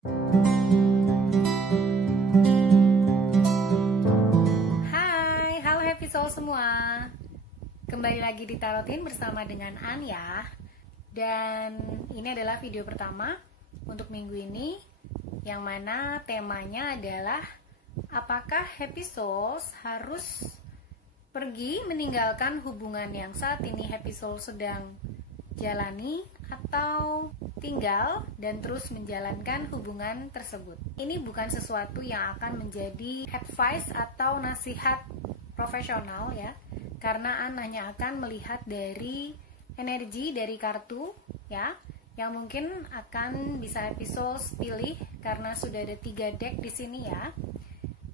Hai, halo Happy Soul semua. Kembali lagi di Tarotin bersama dengan An ya. Dan ini adalah video pertama untuk minggu ini, yang mana temanya adalah apakah Happy Souls harus pergi meninggalkan hubungan yang saat ini Happy Soul sedang jalani, atau tinggal dan terus menjalankan hubungan tersebut. Ini bukan sesuatu yang akan menjadi advice atau nasihat profesional ya, karena An hanya akan melihat dari energi dari kartu ya, yang mungkin akan bisa Happy Souls pilih karena sudah ada 3 deck di sini ya.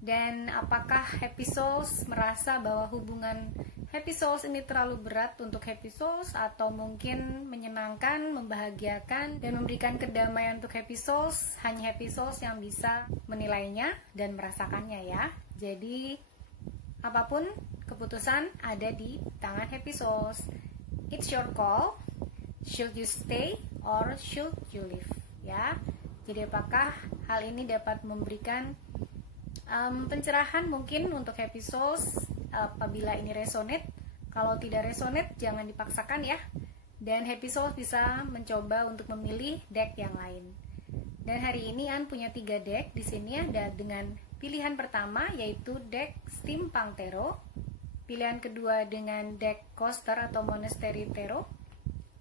Dan apakah Happy Souls merasa bahwa hubungan Happy Souls ini terlalu berat untuk Happy Souls, atau mungkin menyenangkan, membahagiakan, dan memberikan kedamaian untuk Happy Souls? Hanya Happy Souls yang bisa menilainya dan merasakannya ya. Jadi apapun keputusan ada di tangan Happy Souls. It's your call. Should you stay or should you leave? Ya. Jadi apakah hal ini dapat memberikan pencerahan mungkin untuk Happy Souls apabila ini resonate. Kalau tidak resonate jangan dipaksakan ya. Dan Happy Souls bisa mencoba untuk memilih deck yang lain. Dan hari ini An punya 3 deck. Di sini ada dengan pilihan pertama yaitu deck Steampunk Tarot. Pilihan kedua dengan deck Coaster atau Monastery Tarot.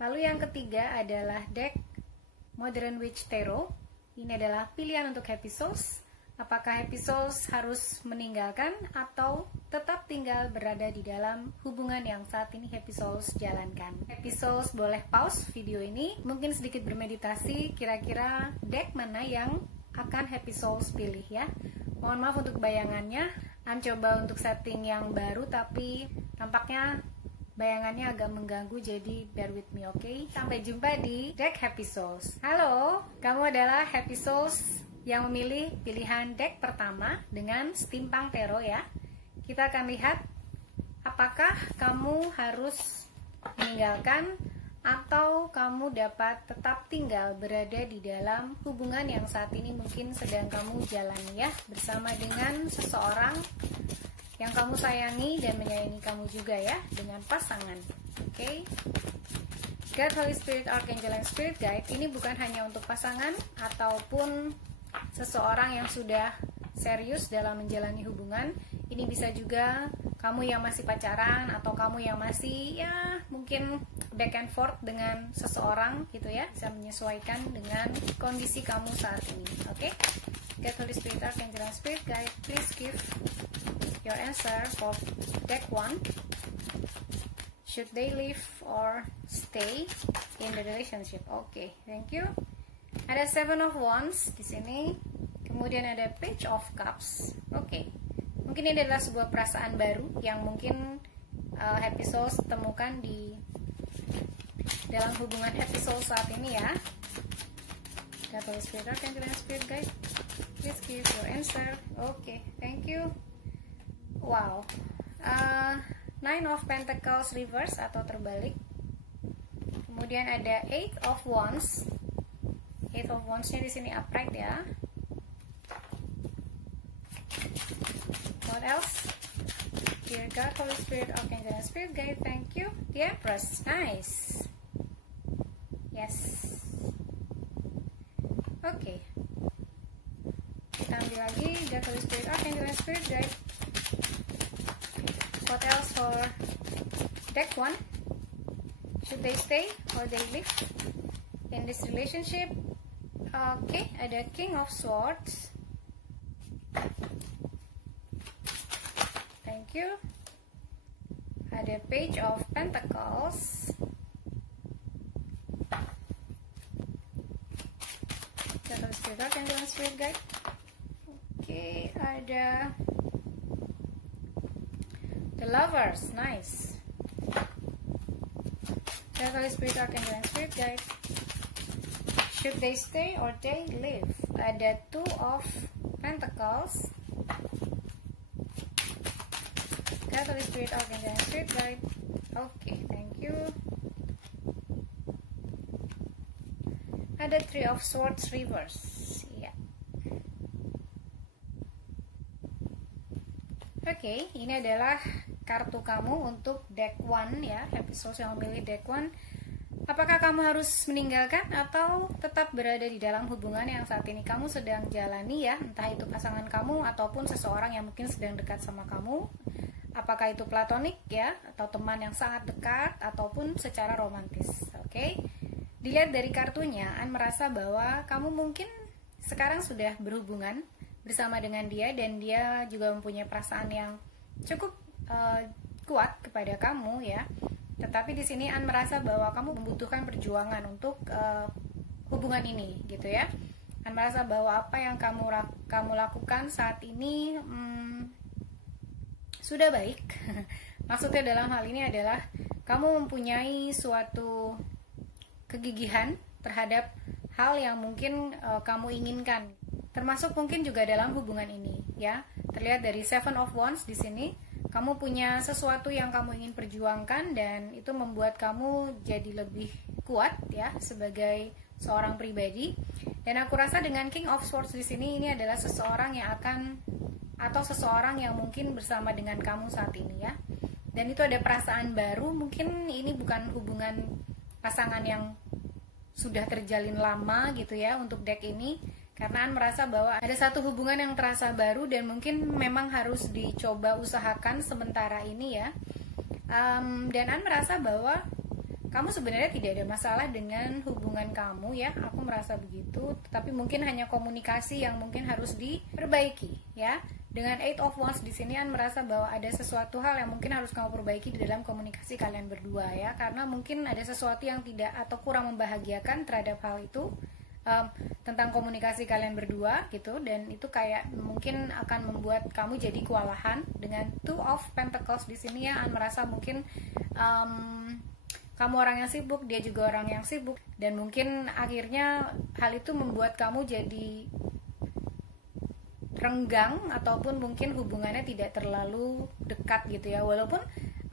Lalu yang ketiga adalah deck Modern Witch Tarot. Ini adalah pilihan untuk Happy Souls. Apakah Happy Souls harus meninggalkan atau tetap tinggal berada di dalam hubungan yang saat ini Happy Souls jalankan? Happy Souls boleh pause video ini, mungkin sedikit bermeditasi kira-kira deck mana yang akan Happy Souls pilih ya. Mohon maaf untuk bayangannya, An coba untuk setting yang baru tapi tampaknya bayangannya agak mengganggu, jadi bear with me, oke? Sampai jumpa di deck Happy Souls. Halo, kamu adalah Happy Souls yang memilih pilihan deck pertama dengan Steampunk Tarot ya. Kita akan lihat apakah kamu harus meninggalkan atau kamu dapat tetap tinggal berada di dalam hubungan yang saat ini mungkin sedang kamu jalani ya, bersama dengan seseorang yang kamu sayangi dan menyayangi kamu juga ya, dengan pasangan. Oke. God, Holy Spirit, Archangel, and Spirit Guide ini bukan hanya untuk pasangan ataupun seseorang yang sudah serius dalam menjalani hubungan. Ini bisa juga kamu yang masih pacaran, atau kamu yang masih ya mungkin back and forth dengan seseorang gitu ya, bisa menyesuaikan dengan kondisi kamu saat ini. Oke? God, Holy Spirit, Archangel, and Spirit Guide, please give your answer for deck 1. Should they leave or stay in the relationship? Oke, thank you. Ada 7 of Wands di sini, kemudian ada Page of Cups. Oke, mungkin ini adalah sebuah perasaan baru yang mungkin Happy Souls temukan di dalam hubungan Happy Souls saat ini ya. God, Spirit, Archangel, and Spirit Guide, please give your answer. Oke, thank you. Wow, 9 of Pentacles reverse atau terbalik. Kemudian ada 8 of Wands. 8 of Wands-nya di sini upright ya. What else? Dear God, Holy Spirit, Archangel, and Spirit Guide, thank you. The Empress, nice. Yes. Oke. Kita ambil lagi God, Holy Spirit, Archangel, and Spirit Guide. What else for deck 1? Should they stay or they leave in this relationship? Oke, ada King of Swords. Thank you. Ada Page of Pentacles. God, Spirit, Archangel, and Spirit Guide. Oke, ada The Lovers, nice. God, Holy Spirit, Archangel, and Spirit Guide. Should they stay or they leave? Ada 2 of Pentacles. God, Holy Spirit, Archangel, and Spirit Guide. Okay, thank you. Ada 3 of Swords reverse. Yeah. Oke, ini adalah kartu kamu untuk deck 1 ya, Happy Souls yang memilih deck 1. Apakah kamu harus meninggalkan atau tetap berada di dalam hubungan yang saat ini kamu sedang jalani ya, entah itu pasangan kamu ataupun seseorang yang mungkin sedang dekat sama kamu. Apakah itu platonik ya, atau teman yang sangat dekat, ataupun secara romantis. Oke, dilihat dari kartunya, An merasa bahwa kamu mungkin sekarang sudah berhubungan bersama dengan dia, dan dia juga mempunyai perasaan yang cukup kuat kepada kamu ya. Tetapi di sini An merasa bahwa kamu membutuhkan perjuangan untuk hubungan ini gitu ya. An merasa bahwa apa yang kamu lakukan saat ini sudah baik. Maksudnya dalam hal ini adalah kamu mempunyai suatu kegigihan terhadap hal yang mungkin kamu inginkan, termasuk mungkin juga dalam hubungan ini ya. Terlihat dari Seven of Wands di sini, kamu punya sesuatu yang kamu ingin perjuangkan, dan itu membuat kamu jadi lebih kuat ya sebagai seorang pribadi. Dan aku rasa dengan King of Swords di sini, ini adalah seseorang yang akan, atau seseorang yang mungkin bersama dengan kamu saat ini ya. Dan itu ada perasaan baru, mungkin ini bukan hubungan pasangan yang sudah terjalin lama gitu ya untuk deck ini, karena An merasa bahwa ada satu hubungan yang terasa baru dan mungkin memang harus dicoba usahakan sementara ini ya. Dan An merasa bahwa kamu sebenarnya tidak ada masalah dengan hubungan kamu ya, aku merasa begitu, tapi mungkin hanya komunikasi yang mungkin harus diperbaiki ya. Dengan Eight of Wands di sini An merasa bahwa ada sesuatu hal yang mungkin harus kamu perbaiki di dalam komunikasi kalian berdua ya, karena mungkin ada sesuatu yang tidak atau kurang membahagiakan terhadap hal itu, tentang komunikasi kalian berdua gitu, dan itu kayak mungkin akan membuat kamu jadi kewalahan. Dengan Two of Pentacles di sini ya, An merasa mungkin kamu orang yang sibuk, dia juga orang yang sibuk, dan mungkin akhirnya hal itu membuat kamu jadi renggang, ataupun mungkin hubungannya tidak terlalu dekat gitu ya. Walaupun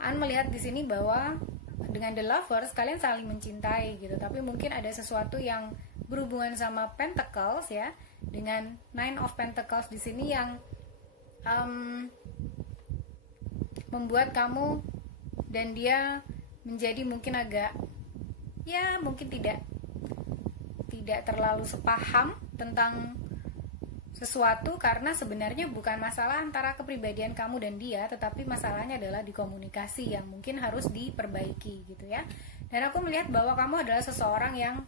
An melihat di sini bahwa dengan The Lovers kalian saling mencintai gitu, tapi mungkin ada sesuatu yang berhubungan sama Pentacles ya, dengan Nine of Pentacles di sini yang membuat kamu dan dia menjadi mungkin agak ya, mungkin tidak terlalu sepaham tentang sesuatu, karena sebenarnya bukan masalah antara kepribadian kamu dan dia, tetapi masalahnya adalah di komunikasi yang mungkin harus diperbaiki gitu ya. Dan aku melihat bahwa kamu adalah seseorang yang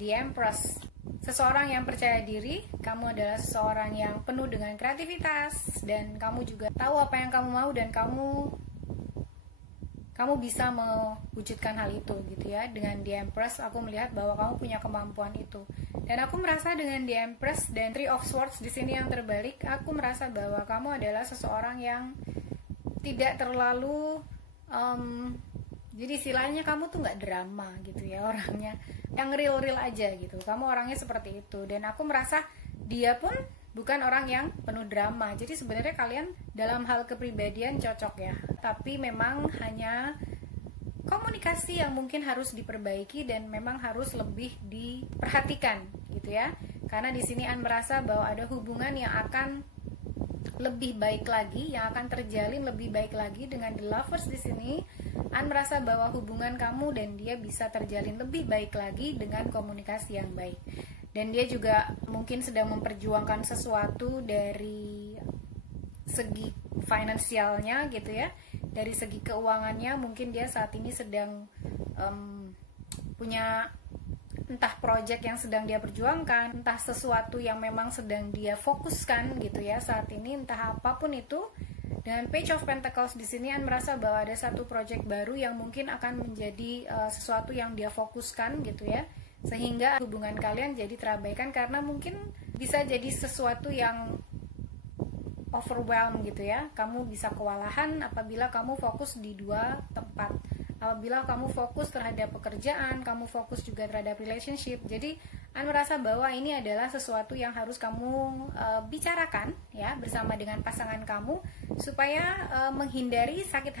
the Empress, seseorang yang percaya diri, kamu adalah seseorang yang penuh dengan kreativitas, dan kamu juga tahu apa yang kamu mau, dan kamu bisa mewujudkan hal itu gitu ya. Dengan The Empress aku melihat bahwa kamu punya kemampuan itu. Dan aku merasa dengan The Empress dan Three of Swords di sini yang terbalik, aku merasa bahwa kamu adalah seseorang yang tidak terlalu jadi istilahnya kamu tuh nggak drama gitu ya orangnya, yang real aja gitu. Kamu orangnya seperti itu, dan aku merasa dia pun bukan orang yang penuh drama. Jadi sebenarnya kalian dalam hal kepribadian cocok ya, tapi memang hanya komunikasi yang mungkin harus diperbaiki dan memang harus lebih diperhatikan gitu ya. Karena di sini An merasa bahwa ada hubungan yang akan lebih baik lagi, yang akan terjalin lebih baik lagi dengan The Lovers di sini. An merasa bahwa hubungan kamu dan dia bisa terjalin lebih baik lagi dengan komunikasi yang baik. Dan dia juga mungkin sedang memperjuangkan sesuatu dari segi finansialnya gitu ya, dari segi keuangannya. Mungkin dia saat ini sedang punya entah project yang sedang dia perjuangkan, entah sesuatu yang memang sedang dia fokuskan gitu ya saat ini, entah apapun itu. Dengan Page of Pentacles di sini An merasa bahwa ada satu project baru yang mungkin akan menjadi sesuatu yang dia fokuskan gitu ya, sehingga hubungan kalian jadi terabaikan, karena mungkin bisa jadi sesuatu yang overwhelm gitu ya. Kamu bisa kewalahan apabila kamu fokus di dua tempat. Apabila kamu fokus terhadap pekerjaan, kamu fokus juga terhadap relationship. Jadi An merasa bahwa ini adalah sesuatu yang harus kamu bicarakan ya bersama dengan pasangan kamu, supaya menghindari sakit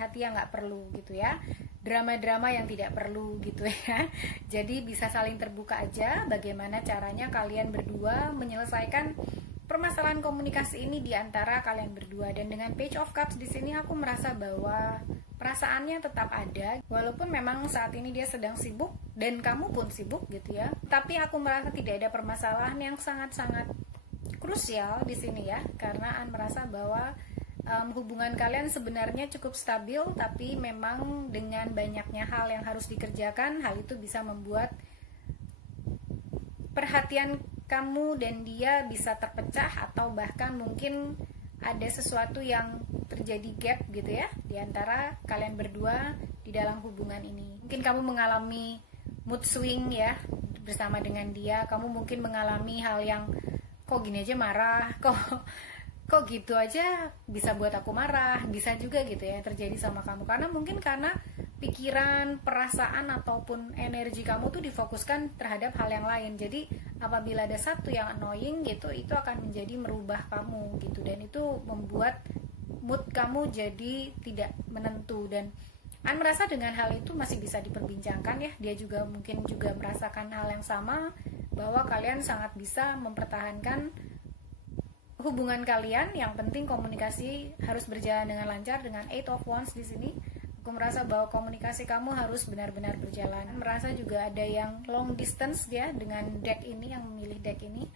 hati yang nggak perlu gitu ya, drama-drama yang tidak perlu gitu ya. Jadi bisa saling terbuka aja bagaimana caranya kalian berdua menyelesaikan permasalahan komunikasi ini di antara kalian berdua. Dan dengan Page of Cups di sini aku merasa bahwa perasaannya tetap ada, walaupun memang saat ini dia sedang sibuk dan kamu pun sibuk gitu ya. Tapi aku merasa tidak ada permasalahan yang sangat-sangat krusial di sini ya, karena An merasa bahwa hubungan kalian sebenarnya cukup stabil, tapi memang dengan banyaknya hal yang harus dikerjakan, hal itu bisa membuat perhatian kamu dan dia bisa terpecah, atau bahkan mungkin ada sesuatu yang terjadi gap gitu ya di antara kalian berdua di dalam hubungan ini. Mungkin kamu mengalami mood swing ya bersama dengan dia, kamu mungkin mengalami hal yang kok gini aja marah, kok gitu aja bisa buat aku marah, bisa juga gitu ya terjadi sama kamu, karena mungkin karena pikiran, perasaan ataupun energi kamu tuh difokuskan terhadap hal yang lain. Jadi apabila ada satu yang annoying gitu, itu akan menjadi merubah kamu gitu, dan itu membuat mood kamu jadi tidak menentu. Dan An merasa dengan hal itu masih bisa diperbincangkan ya, dia juga mungkin juga merasakan hal yang sama, bahwa kalian sangat bisa mempertahankan hubungan kalian. Yang penting komunikasi harus berjalan dengan lancar. Dengan Eight of Wands di sini, aku merasa bahwa komunikasi kamu harus benar-benar berjalan. Merasa juga ada yang long distance ya dengan deck ini, yang memilih deck ini.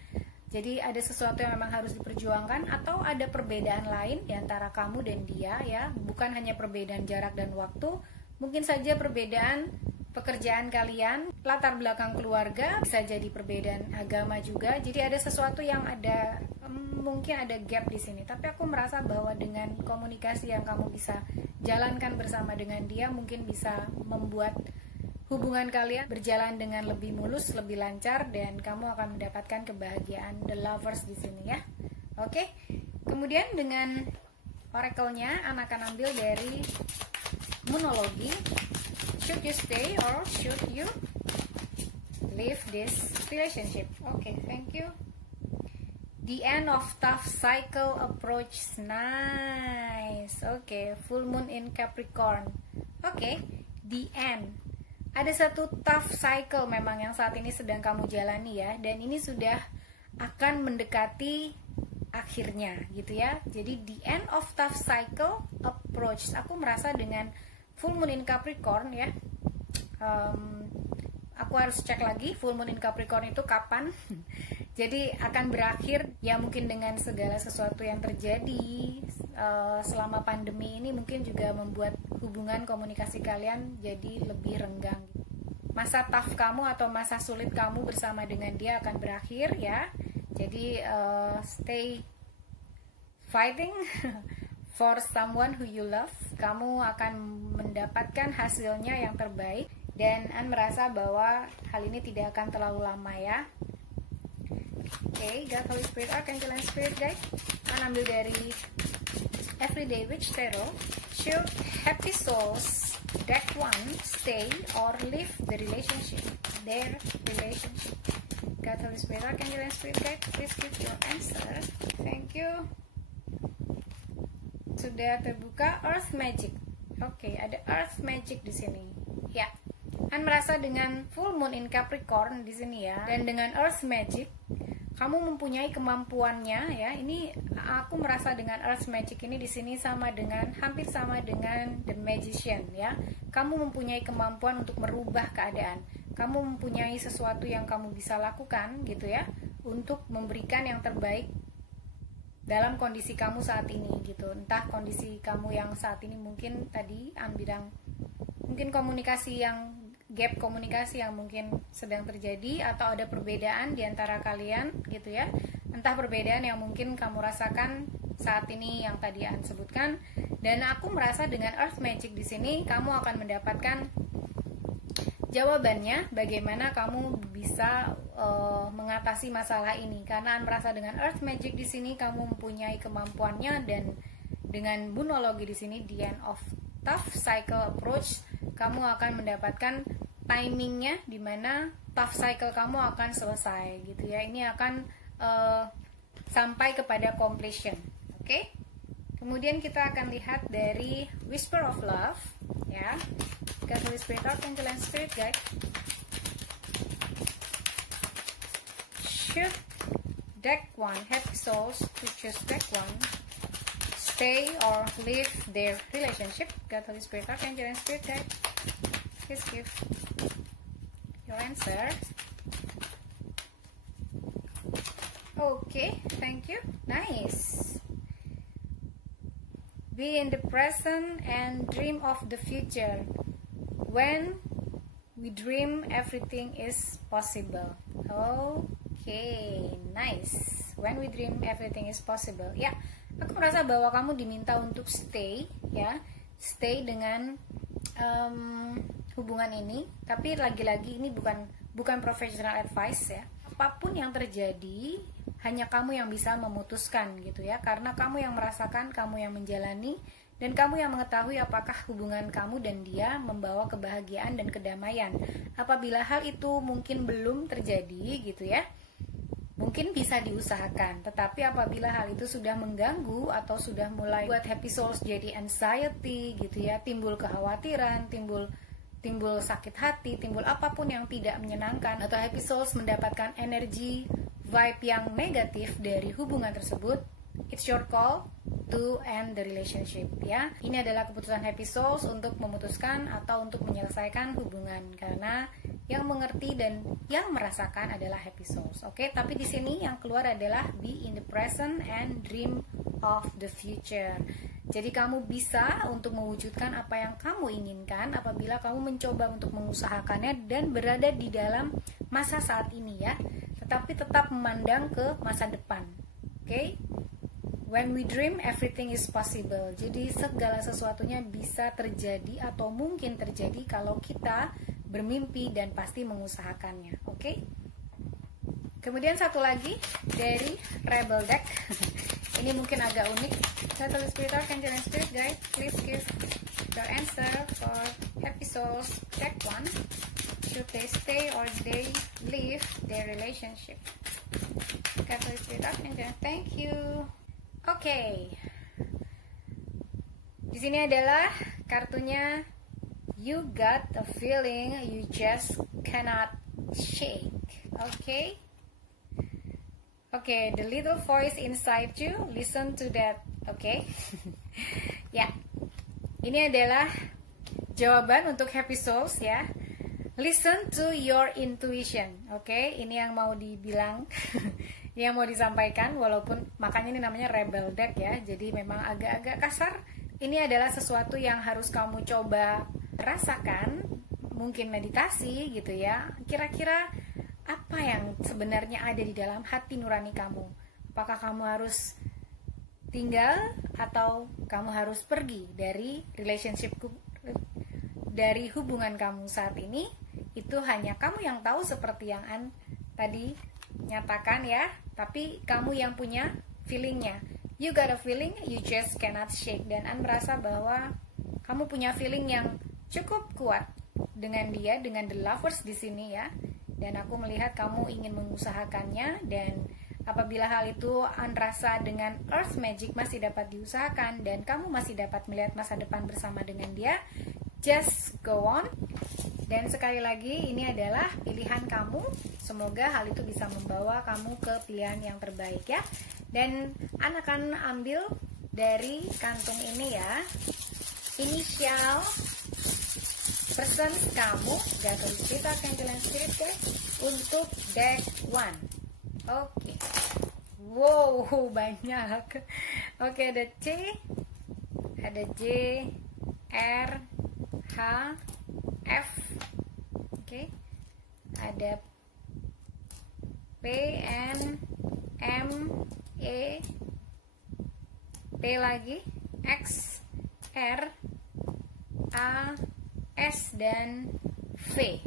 Jadi ada sesuatu yang memang harus diperjuangkan, atau ada perbedaan lain di antara kamu dan dia ya. Bukan hanya perbedaan jarak dan waktu, mungkin saja perbedaan pekerjaan kalian, latar belakang keluarga, bisa jadi perbedaan agama juga. Jadi ada sesuatu yang ada, mungkin ada gap di sini. Tapi aku merasa bahwa dengan komunikasi yang kamu bisa jalankan bersama dengan dia, mungkin bisa membuat hubungan kalian berjalan dengan lebih mulus, lebih lancar, dan kamu akan mendapatkan kebahagiaan. The Lovers di sini ya. Oke. Kemudian dengan oracle-nya akan ambil dari Moonology. Should you stay or should you leave this relationship? Okay, thank you. The end of tough cycle approach. Nice. Okay, full moon in Capricorn. Okay, the end. Ada satu tough cycle memang yang saat ini sedang kamu jalani ya, dan ini sudah akan mendekati akhirnya gitu ya. Jadi the end of tough cycle approach. Aku merasa dengan full moon in Capricorn ya, aku harus cek lagi full moon in Capricorn itu kapan. Jadi akan berakhir ya, mungkin dengan segala sesuatu yang terjadi selama pandemi ini, mungkin juga membuat hubungan komunikasi kalian jadi lebih renggang. Masa tough kamu atau masa sulit kamu bersama dengan dia akan berakhir ya. Jadi stay fighting for someone who you love. Kamu akan mendapatkan hasilnya yang terbaik, dan An merasa bahwa hal ini tidak akan terlalu lama ya. Oke, God, Holy Spirit, Archangel and Spirit Guide. An ambil dari Everyday Witch Tarot. Should happy souls deck 1 stay or leave the relationship? Their relationship. God, Holy Spirit, Archangel and Spirit Guide, please give your answer. Thank you. Sudah terbuka Earth Magic. Oke, ada Earth Magic di sini. Ya. An merasa dengan full moon in Capricorn di sini ya, dan dengan Earth Magic kamu mempunyai kemampuannya ya. Ini aku merasa dengan Earth Magic ini di sini sama dengan, hampir sama dengan The Magician ya. Kamu mempunyai kemampuan untuk merubah keadaan. Kamu mempunyai sesuatu yang kamu bisa lakukan gitu ya, untuk memberikan yang terbaik dalam kondisi kamu saat ini gitu. Entah kondisi kamu yang saat ini mungkin tadi An bilang mungkin komunikasi yang gap komunikasi yang mungkin sedang terjadi, atau ada perbedaan di antara kalian gitu ya. Entah perbedaan yang mungkin kamu rasakan saat ini yang tadi An sebutkan. Dan aku merasa dengan Earth Magic di sini kamu akan mendapatkan jawabannya, bagaimana kamu bisa mengatasi masalah ini. Karena An merasa dengan Earth Magic di sini kamu mempunyai kemampuannya, dan dengan Moonology di sini the end of tough cycle approach, kamu akan mendapatkan timingnya di mana tough cycle kamu akan selesai gitu ya. Ini akan sampai kepada completion. Oke? Kemudian kita akan lihat dari Whisper of Love ya. God, Holy Spirit, Archangel and Spirit Guide. Should deck 1, happy souls to choose deck 1. Stay or leave their relationship. God, Holy Spirit, Archangel, and Spirit Guide, please give your answer. Okay, thank you. Nice. Be in the present and dream of the future. When we dream, everything is possible. Okay, nice. When we dream, everything is possible. Ya, aku merasa bahwa kamu diminta untuk stay, ya, stay dengan hubungan ini. Tapi lagi-lagi ini bukan professional advice ya. Apapun yang terjadi, hanya kamu yang bisa memutuskan gitu ya. Karena kamu yang merasakan, kamu yang menjalani, dan kamu yang mengetahui apakah hubungan kamu dan dia membawa kebahagiaan dan kedamaian. Apabila hal itu mungkin belum terjadi gitu ya, mungkin bisa diusahakan. Tetapi apabila hal itu sudah mengganggu atau sudah mulai buat happy souls jadi anxiety gitu ya, timbul kekhawatiran, timbul sakit hati, timbul apapun yang tidak menyenangkan, atau happy souls mendapatkan energi vibe yang negatif dari hubungan tersebut, it's your call to end the relationship ya. Ini adalah keputusan happy souls untuk memutuskan atau untuk menyelesaikan hubungan, karena yang mengerti dan yang merasakan adalah happy souls. Oke, tapi di sini yang keluar adalah be in the present and dream of the future. Jadi kamu bisa untuk mewujudkan apa yang kamu inginkan apabila kamu mencoba untuk mengusahakannya dan berada di dalam masa saat ini ya, tetapi tetap memandang ke masa depan. Oke? When we dream, everything is possible. Jadi segala sesuatunya bisa terjadi atau mungkin terjadi kalau kita bermimpi dan pasti mengusahakannya. Oke? Kemudian satu lagi dari Rebel Deck. Ini mungkin agak unik. Holy Spirit, Archangel, and Spirit Guide, please give your answer for happy souls deck 1. Should they stay or they leave their relationship? Holy Spirit, Archangel, thank you. Oke. Di sini adalah kartunya you got a feeling you just cannot shake. Oke. Oke, the little voice inside you, listen to that. Oke. Ya. Ini adalah jawaban untuk happy souls ya. Listen to your intuition. Oke, ini yang mau dibilang. Yang mau disampaikan, walaupun makanya ini namanya Rebel Deck ya. Jadi memang agak-agak kasar. Ini adalah sesuatu yang harus kamu coba rasakan, mungkin meditasi gitu ya. Kira-kira apa yang sebenarnya ada di dalam hati nurani kamu? Apakah kamu harus tinggal atau kamu harus pergi dari relationship, dari hubungan kamu saat ini? Itu hanya kamu yang tahu, seperti yang An tadi nyatakan ya. Tapi kamu yang punya feelingnya. You got a feeling, you just cannot shake. Dan An merasa bahwa kamu punya feeling yang cukup kuat dengan dia, dengan the lovers di sini ya. Dan aku melihat kamu ingin mengusahakannya, dan apabila hal itu An rasa dengan Earth Magic masih dapat diusahakan dan kamu masih dapat melihat masa depan bersama dengan dia, just go on. Dan sekali lagi ini adalah pilihan kamu. Semoga hal itu bisa membawa kamu ke pilihan yang terbaik ya. Dan An akan ambil dari kantung ini ya, inisial person kamu, Holy Spirit, Archangel, and Spirit Guide untuk deck 1. Oke. Wow, banyak. Oke, ada C, ada J, R, H, F. Oke. Ada P, N, M, E, P lagi, X, R, A, S, dan V.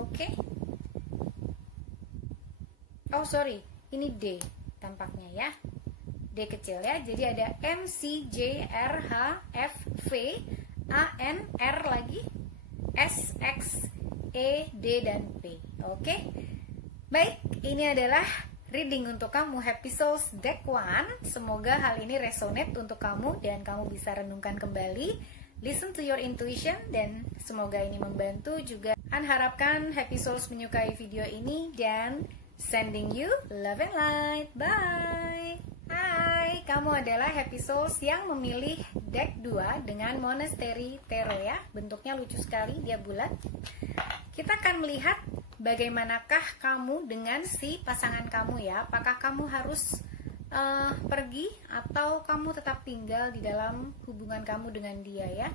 Oke. Oh sorry, ini D tampaknya ya, D kecil ya. Jadi ada M, C, J, R, H, F, V, A, N, R lagi, S, X, E, D, dan P. Oke. Baik, ini adalah reading untuk kamu Happy Souls Deck 1. Semoga hal ini resonate untuk kamu dan kamu bisa renungkan kembali. Listen to your intuition, dan semoga ini membantu juga. An harapkan Happy Souls menyukai video ini dan Sending you love and light. Bye. Hai, kamu adalah Happy Souls yang memilih deck 2 dengan Monastery Tarot ya. Bentuknya lucu sekali, dia bulat. Kita akan melihat bagaimanakah kamu dengan si pasangan kamu ya. Apakah kamu harus pergi atau kamu tetap tinggal di dalam hubungan kamu dengan dia ya.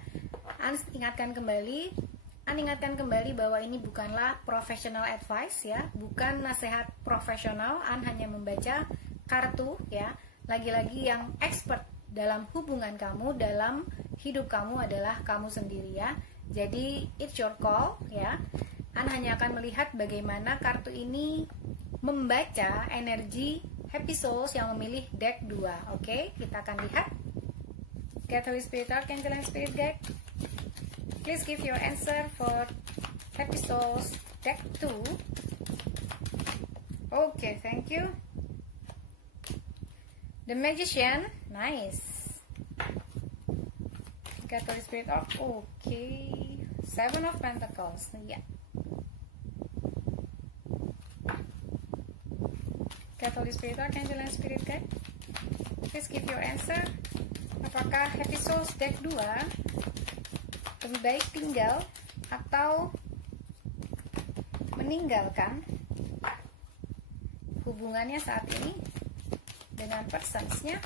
Ingatkan kembali bahwa ini bukanlah professional advice ya, bukan nasihat profesional. Hanya membaca kartu ya. Lagi-lagi yang expert dalam hubungan kamu, dalam hidup kamu adalah kamu sendiri ya. Jadi it's your call ya. Hanya akan melihat bagaimana kartu ini membaca energi Happy Souls yang memilih deck 2. Oke, kita akan lihat. Get Holy Spirit, Archangel and Spirit Guide. Please give your answer for Happy Souls deck 2. Okay, thank you. The Magician, nice. Catholic Spirit of, okay. Seven of Pentacles, yeah. Catholic Spirit, Archangel and Spirit Guide. Please give your answer. Apakah Happy Souls deck 2 lebih baik tinggal atau meninggalkan hubungannya saat ini dengan personsnya?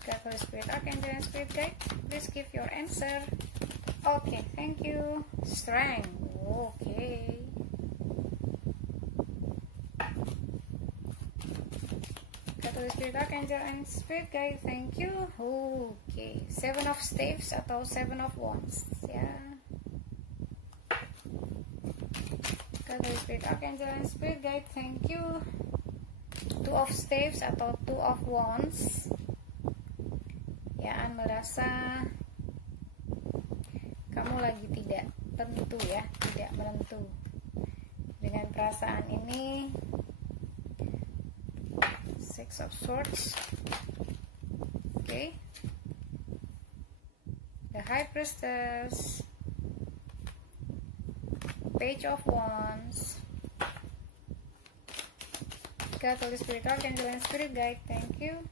Catholic Spirit, Archangel and Spirit Guide, please give your answer. Okay, thank you. Strength, okay. Catholic Spirit, Archangel and Spirit Guide, thank you. Okay, Seven of Staves atau Seven of Wands ya. Catholic Spirit, Archangel and Spirit Guide, thank you. Two of Staves atau Two of Wands ya. Merasa kamu lagi tidak tentu ya, tidak menentu dengan perasaan ini. Six of Swords, okay. The High Priestess, Page of Wands, Catholic Spirit, Archangel and Spirit Guide, thank you.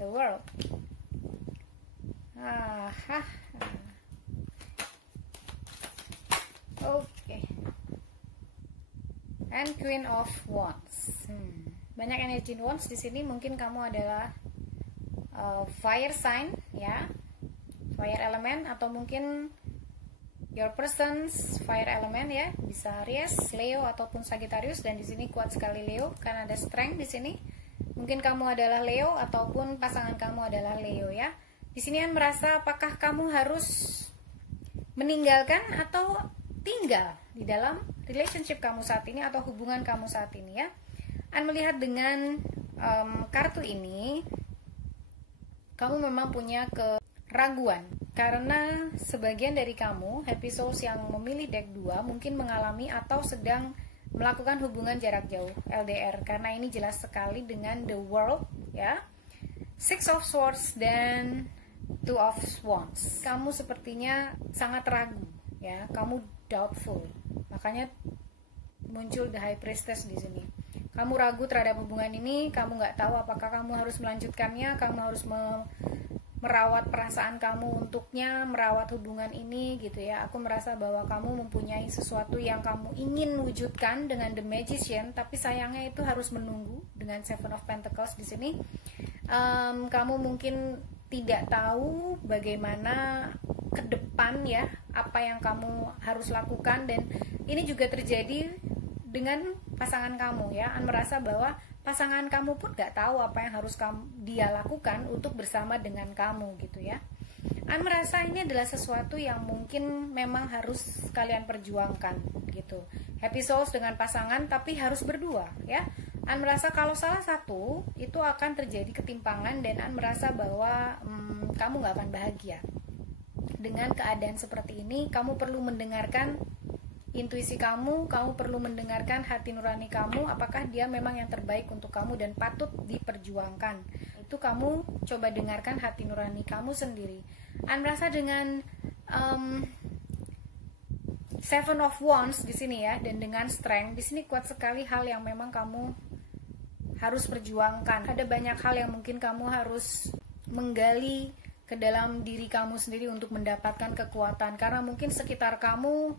The World, okay. And Queen of Wands. Banyak energi Wands di sini. Mungkin kamu adalah fire sign ya, fire element, atau mungkin your person's fire element ya, bisa Aries, Leo ataupun Sagittarius. Dan di sini kuat sekali Leo karena ada strength di sini. Mungkin kamu adalah Leo ataupun pasangan kamu adalah Leo ya. Di sini An merasa apakah kamu harus meninggalkan atau tinggal di dalam relationship kamu saat ini atau hubungan kamu saat ini ya. An melihat dengan kartu ini, kamu memang punya keraguan karena sebagian dari kamu Happy Souls yang memilih deck 2 mungkin mengalami atau sedang melakukan hubungan jarak jauh LDR, karena ini jelas sekali dengan The World ya, Six of Swords dan Two of Wands. Kamu sepertinya sangat ragu ya, kamu doubtful, makanya muncul The High Priestess di sini. Kamu ragu terhadap hubungan ini, kamu nggak tahu apakah kamu harus melanjutkannya, kamu harus merawat perasaan kamu untuknya, merawat hubungan ini gitu ya. Aku merasa bahwa kamu mempunyai sesuatu yang kamu ingin wujudkan dengan The Magician, tapi sayangnya itu harus menunggu dengan Seven of Pentacles di sini. Kamu mungkin tidak tahu bagaimana ke depan ya, apa yang kamu harus lakukan, dan ini juga terjadi dengan pasangan kamu ya. An merasa bahwa pasangan kamu pun gak tahu apa yang harus dia lakukan untuk bersama dengan kamu gitu ya. An merasa ini adalah sesuatu yang mungkin memang harus kalian perjuangkan gitu. Happy Souls dengan pasangan tapi harus berdua ya. An merasa kalau salah satu itu akan terjadi ketimpangan, dan An merasa bahwa kamu gak akan bahagia dengan keadaan seperti ini. Kamu perlu mendengarkan intuisi kamu perlu mendengarkan hati nurani kamu, apakah dia memang yang terbaik untuk kamu dan patut diperjuangkan. Itu kamu coba dengarkan hati nurani kamu sendiri. An merasa dengan Seven of Wands di sini ya, dan dengan strength di sini kuat sekali hal yang memang kamu harus perjuangkan. Ada banyak hal yang mungkin kamu harus menggali ke dalam diri kamu sendiri untuk mendapatkan kekuatan, karena mungkin sekitar kamu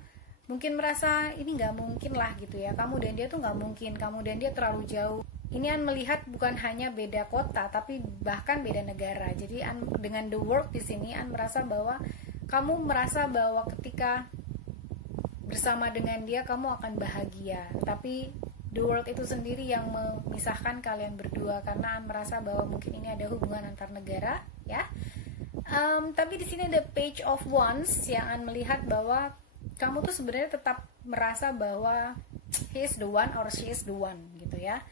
mungkin merasa ini nggak mungkin lah gitu ya, kamu dan dia tuh nggak mungkin, kamu dan dia terlalu jauh. Ini An melihat bukan hanya beda kota, tapi bahkan beda negara. Jadi dengan the world di sini An merasa bahwa kamu merasa bahwa ketika bersama dengan dia kamu akan bahagia. Tapi the world itu sendiri yang memisahkan kalian berdua, karena An merasa bahwa mungkin ini ada hubungan antar negara ya. Tapi di sini ada Page of Wands yang An melihat bahwa kamu tuh sebenarnya tetap merasa bahwa he is the one or she is the one gitu ya.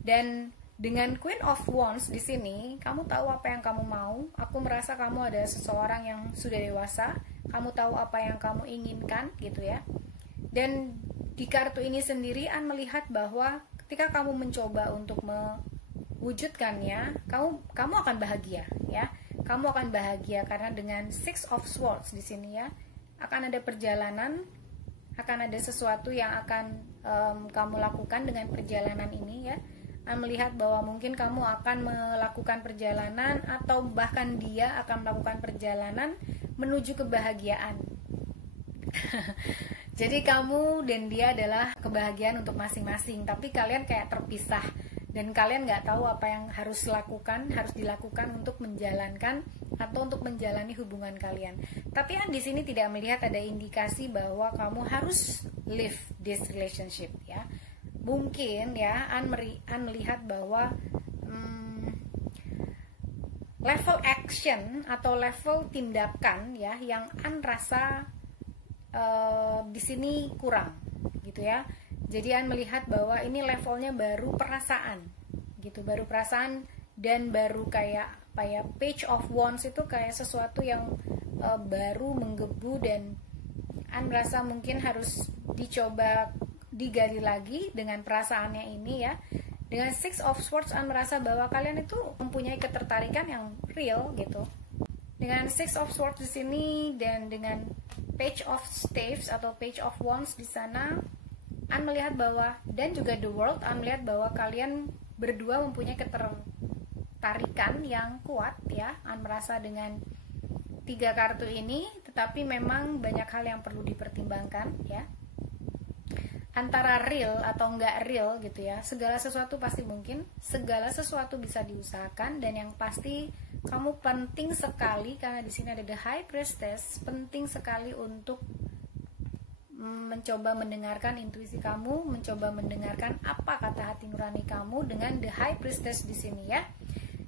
Dan dengan Queen of Wands di sini, kamu tahu apa yang kamu mau. Aku merasa kamu ada seseorang yang sudah dewasa. Kamu tahu apa yang kamu inginkan, gitu ya. Dan di kartu ini sendiri, An melihat bahwa ketika kamu mencoba untuk mewujudkannya, kamu akan bahagia, ya. Kamu akan bahagia karena dengan Six of Swords di sini ya, akan ada perjalanan, akan ada sesuatu yang akan kamu lakukan dengan perjalanan ini ya. Melihat bahwa mungkin kamu akan melakukan perjalanan atau bahkan dia akan melakukan perjalanan menuju kebahagiaan. Jadi kamu dan dia adalah kebahagiaan untuk masing-masing, tapi kalian kayak terpisah dan kalian nggak tahu apa yang harus dilakukan untuk menjalankan atau untuk menjalani hubungan kalian. Tapi di sini tidak melihat ada indikasi bahwa kamu harus leave this relationship ya. Mungkin ya An melihat bahwa level action atau level tindakan ya yang An rasa di sini kurang gitu ya. Jadi An melihat bahwa ini levelnya baru perasaan gitu, baru perasaan dan baru kayak apa ya, Page of Wands itu kayak sesuatu yang baru menggebu, dan An merasa mungkin harus dicoba digali lagi dengan perasaannya ini ya. Dengan Six of Swords An merasa bahwa kalian itu mempunyai ketertarikan yang real gitu. Dengan Six of Swords di sini dan dengan Page of Staves atau Page of Wands di sana, An melihat bahwa, dan juga the world, An melihat bahwa kalian berdua mempunyai ketertarikan yang kuat ya. An merasa dengan 3 kartu ini, tetapi memang banyak hal yang perlu dipertimbangkan ya. Antara real atau enggak real gitu ya. Segala sesuatu pasti mungkin, segala sesuatu bisa diusahakan, dan yang pasti kamu penting sekali, karena di sini ada the High Priestess, penting sekali untuk mencoba mendengarkan intuisi kamu, mencoba mendengarkan apa kata hati nurani kamu dengan the High Priestess di sini ya.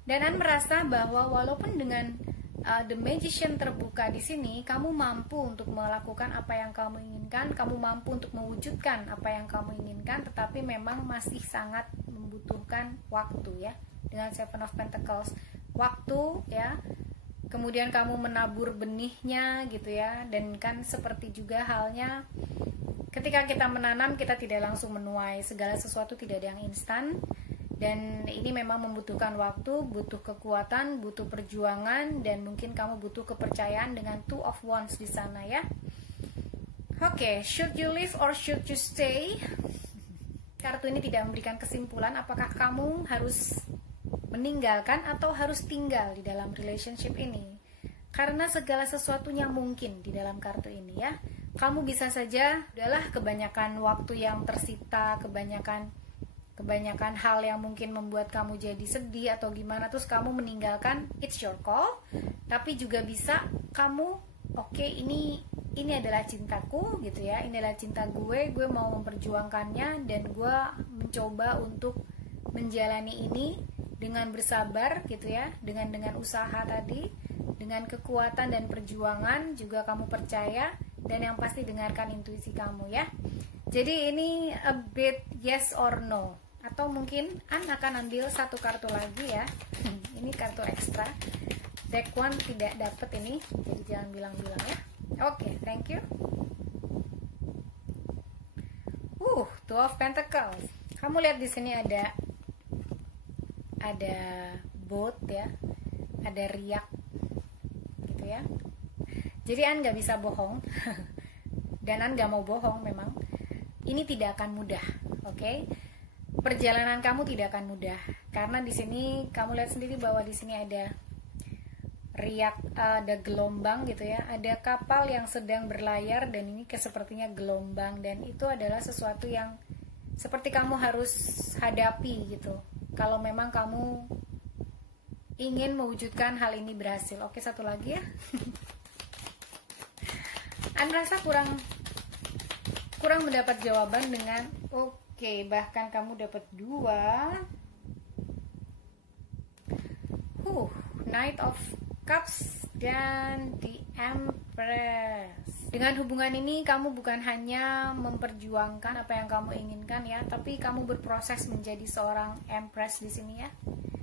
Dan An merasa bahwa walaupun dengan the Magician terbuka di sini, kamu mampu untuk melakukan apa yang kamu inginkan, kamu mampu untuk mewujudkan apa yang kamu inginkan, tetapi memang masih sangat membutuhkan waktu ya. Dengan Seven of Pentacles, waktu ya. Kemudian kamu menabur benihnya gitu ya. Dan kan seperti juga halnya ketika kita menanam, kita tidak langsung menuai. Segala sesuatu tidak ada yang instan. Dan ini memang membutuhkan waktu, butuh kekuatan, butuh perjuangan, dan mungkin kamu butuh kepercayaan dengan Two of Wands di sana ya. Oke, should you leave or should you stay? Kartu ini tidak memberikan kesimpulan apakah kamu harus meninggalkan atau harus tinggal di dalam relationship ini. Karena segala sesuatunya mungkin di dalam kartu ini ya. Kamu bisa saja adalah kebanyakan waktu yang tersita, kebanyakan hal yang mungkin membuat kamu jadi sedih atau gimana, terus kamu meninggalkan, it's your call. Tapi juga bisa kamu oke, ini adalah cintaku gitu ya, ini adalah cinta gue mau memperjuangkannya, dan gue mencoba untuk menjalani ini dengan bersabar gitu ya, dengan usaha tadi, dengan kekuatan dan perjuangan, juga kamu percaya, dan yang pasti dengarkan intuisi kamu ya. Jadi ini a bit yes or no, atau mungkin An akan ambil 1 kartu lagi ya. Ini kartu ekstra, deck one tidak dapet ini, jadi jangan bilang-bilang ya. Oke, thank you. Two of Pentacles. Kamu lihat di sini ada boat ya, ada riak gitu ya. Jadi An nggak bisa bohong. Dan An gak mau bohong, memang ini tidak akan mudah, oke? Perjalanan kamu tidak akan mudah karena di sini kamu lihat sendiri bahwa di sini ada ada gelombang gitu ya, ada kapal yang sedang berlayar dan ini sepertinya gelombang, dan itu adalah sesuatu yang seperti kamu harus hadapi gitu kalau memang kamu ingin mewujudkan hal ini berhasil. Oke, satu lagi ya. An rasa kurang mendapat jawaban dengan oke, bahkan kamu dapat 2 Knight of Cups dan the Empress. Dengan hubungan ini kamu bukan hanya memperjuangkan apa yang kamu inginkan ya, tapi kamu berproses menjadi seorang Empress di sini ya.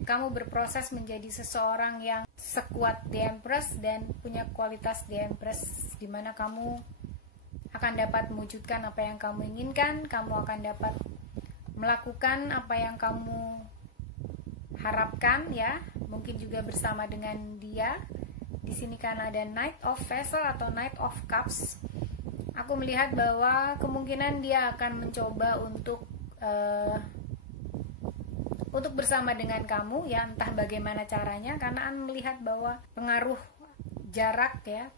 Kamu berproses menjadi seseorang yang sekuat the Empress dan punya kualitas the Empress, dimana kamu akan dapat mewujudkan apa yang kamu inginkan, kamu akan dapat melakukan apa yang kamu harapkan ya, mungkin juga bersama dengan dia. Di sini karena ada Knight of Vessel atau Knight of Cups, aku melihat bahwa kemungkinan dia akan mencoba untuk bersama dengan kamu ya, entah bagaimana caranya, karena An melihat bahwa pengaruh jarak ya,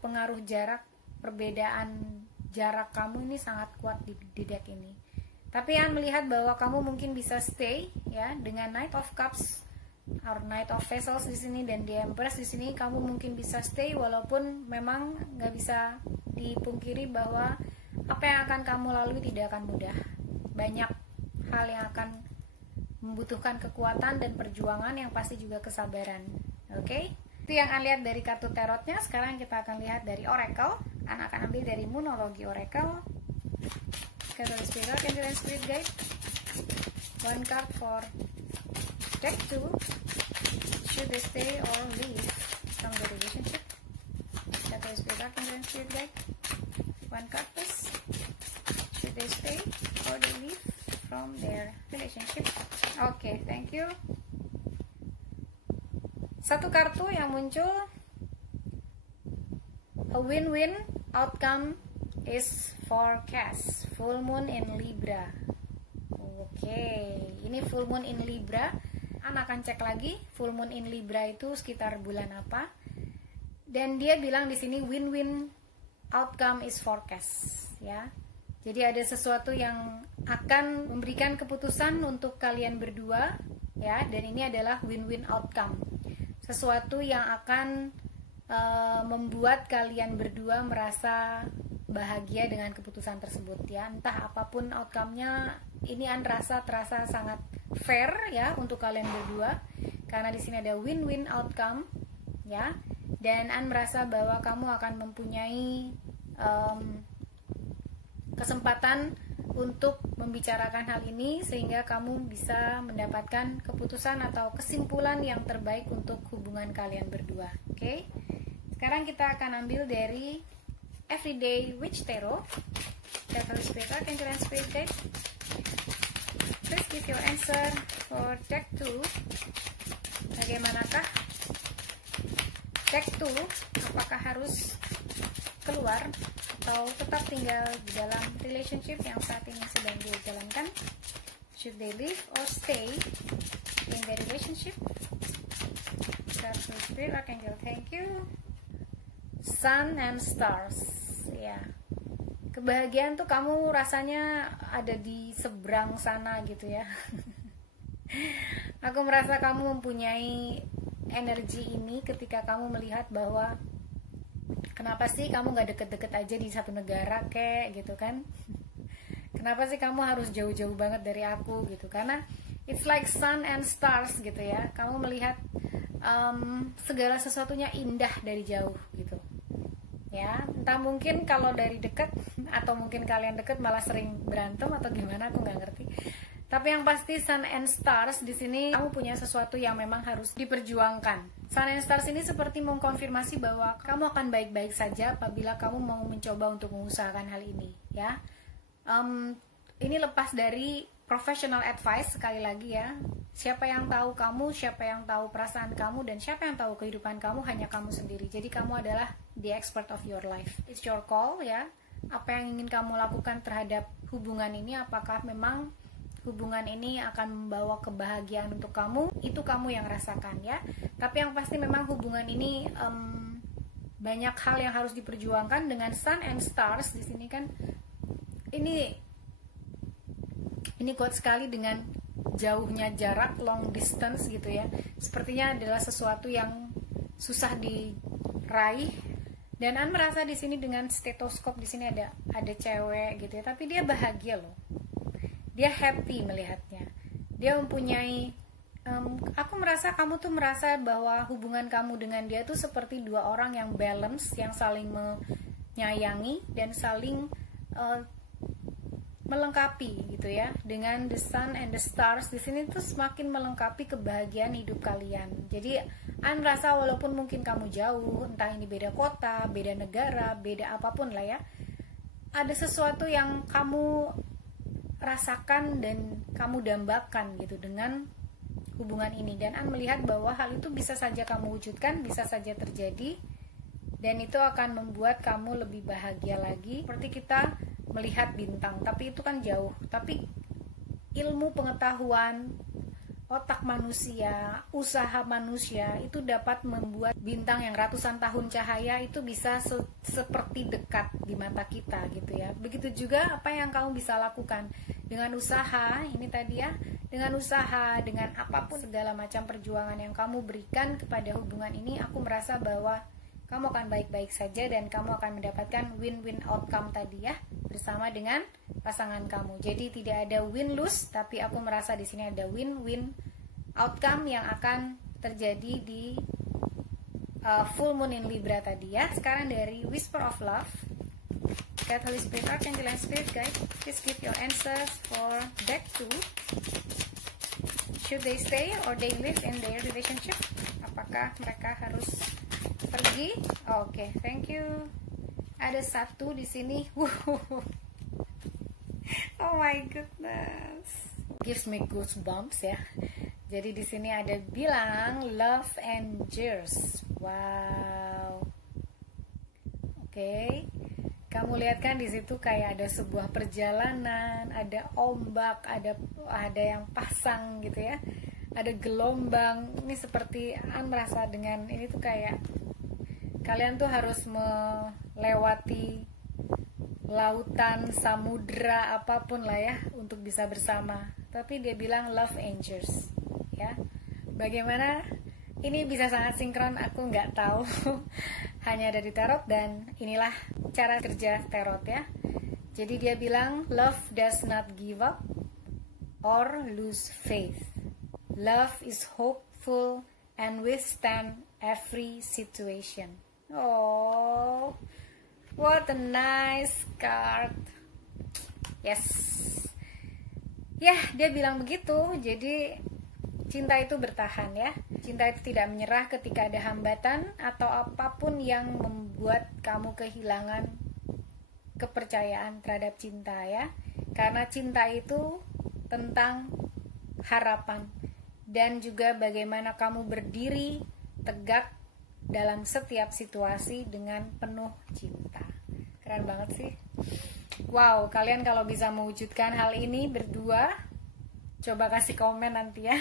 perbedaan jarak kamu ini sangat kuat di deck ini. Tapi An melihat bahwa kamu mungkin bisa stay ya dengan Knight of Cups or Knight of Vessels di sini dan the Empress di sini. Kamu mungkin bisa stay walaupun memang nggak bisa dipungkiri bahwa apa yang akan kamu lalui tidak akan mudah. Banyak hal yang akan membutuhkan kekuatan dan perjuangan, yang pasti juga kesabaran. Oke? Itu yang An lihat dari kartu tarotnya. Sekarang kita akan lihat dari Oracle. An akan ambil dari Moonology Oracle. Catalyst Spirit, Angel and Spirit Guide. 1 card for deck 2. Should they stay or leave from the relationship? Catalyst Spirit, Angel and Spirit Guide. 1 card please. Should they stay or they leave from their relationship? Oke, thank you. Satu kartu yang muncul, a win-win outcome is forecast. Full moon in Libra. Oke, ini full moon in Libra. An akan cek lagi full moon in Libra itu sekitar bulan apa. Dan dia bilang di sini win-win outcome is forecast ya. Jadi ada sesuatu yang akan memberikan keputusan untuk kalian berdua ya, dan ini adalah win-win outcome. Sesuatu yang akan membuat kalian berdua merasa bahagia dengan keputusan tersebut ya. Entah apapun outcome-nya, ini An terasa sangat fair ya untuk kalian berdua karena di sini ada win-win outcome ya. Dan An merasa bahwa kamu akan mempunyai kesempatan untuk membicarakan hal ini sehingga kamu bisa mendapatkan keputusan atau kesimpulan yang terbaik untuk hubungan kalian berdua. Oke? Sekarang kita akan ambil dari Everyday Witch Tarot. Catalyst Spirit, Angel and Spirit Guide. Please give your answer for deck 2. Bagaimanakah deck 2? Apakah harus keluar atau tetap tinggal di dalam relationship yang saat ini sedang dijalankan? Should they leave or stay in the relationship? Catalyst Spirit, Archangel, thank you. Sun and Stars ya. Kebahagiaan tuh kamu rasanya ada di seberang sana gitu ya. Aku merasa kamu mempunyai energi ini ketika kamu melihat bahwa kenapa sih kamu gak deket-deket aja di satu negara kayak gitu kan. Kenapa sih kamu harus jauh-jauh banget dari aku gitu. Karena it's like sun and stars gitu ya. Kamu melihat segala sesuatunya indah dari jauh gitu ya. Entah mungkin kalau dari dekat atau mungkin kalian deket malah sering berantem atau gimana, aku nggak ngerti. Tapi yang pasti sun and stars di sini kamu punya sesuatu yang memang harus diperjuangkan. Sun and stars ini seperti mengkonfirmasi bahwa kamu akan baik-baik saja apabila kamu mau mencoba untuk mengusahakan hal ini ya. Ini lepas dari professional advice, sekali lagi ya. Siapa yang tahu kamu, siapa yang tahu perasaan kamu, dan siapa yang tahu kehidupan kamu hanya kamu sendiri. Jadi kamu adalah the expert of your life. It's your call ya. apa yang ingin kamu lakukan terhadap hubungan ini. Apakah memang hubungan ini akan membawa kebahagiaan untuk kamu, itu kamu yang rasakan ya. Tapi yang pasti memang hubungan ini banyak hal yang harus diperjuangkan. Dengan sun and stars di sini kan, ini kuat sekali dengan jauhnya jarak, long distance gitu ya. Sepertinya adalah sesuatu yang susah diraih. Dan An merasa di sini dengan stetoskop di sini ada cewek gitu ya, tapi dia bahagia loh. Dia happy melihatnya. Dia mempunyai aku merasa kamu tuh merasa bahwa hubungan kamu dengan dia tuh seperti dua orang yang balance, yang saling menyayangi dan saling melengkapi gitu ya. Dengan the sun and the stars di sini tuh semakin melengkapi kebahagiaan hidup kalian. Jadi An rasa walaupun mungkin kamu jauh, entah ini beda kota, beda negara, beda apapun lah ya, ada sesuatu yang kamu rasakan dan kamu dambakan gitu dengan hubungan ini. Dan An melihat bahwa hal itu bisa saja kamu wujudkan, bisa saja terjadi, dan itu akan membuat kamu lebih bahagia lagi. Seperti kita melihat bintang, tapi itu kan jauh. Tapi ilmu pengetahuan, otak manusia, usaha manusia itu dapat membuat bintang yang ratusan tahun cahaya itu bisa seperti dekat di mata kita gitu ya. Begitu juga apa yang kamu bisa lakukan dengan usaha, ini tadi ya, dengan usaha, dengan apapun segala macam perjuangan yang kamu berikan kepada hubungan ini, aku merasa bahwa kamu akan baik-baik saja dan kamu akan mendapatkan win-win outcome tadi ya, bersama dengan pasangan kamu. Jadi tidak ada win-lose, tapi aku merasa di sini ada win-win outcome yang akan terjadi di full moon in Libra tadi ya. Sekarang dari Whisper of Love, God, Holy Spirit, Archangel and Spirit Guide, please give your answers for deck 2. Should they stay or they live in their relationship? Apakah mereka harus pergi? Oke, thank you. Ada satu di sini. Oh my goodness, gives me goosebumps ya. Jadi di sini ada bilang love and years. Wow. Oke. Kamu lihat kan di situ kayak ada sebuah perjalanan, ada ombak, ada yang pasang gitu ya. Ada gelombang. Ini seperti An merasa dengan ini tuh kayak kalian tuh harus melewati lautan, samudra, apapun lah ya untuk bisa bersama. Tapi dia bilang love angels ya. Bagaimana ini bisa sangat sinkron aku nggak tahu. Hanya dari tarot dan inilah cara kerja tarot ya. Jadi dia bilang love does not give up or lose faith. Love is hopeful and withstand every situation. Oh, what a nice card. Yes. Ya, dia bilang begitu. Jadi cinta itu bertahan ya. Cinta itu tidak menyerah ketika ada hambatan atau apapun yang membuat kamu kehilangan kepercayaan terhadap cinta ya. Karena cinta itu tentang harapan dan juga bagaimana kamu berdiri tegak dalam setiap situasi dengan penuh cinta. Keren banget sih. Wow, kalian kalau bisa mewujudkan hal ini berdua, coba kasih komen nanti ya.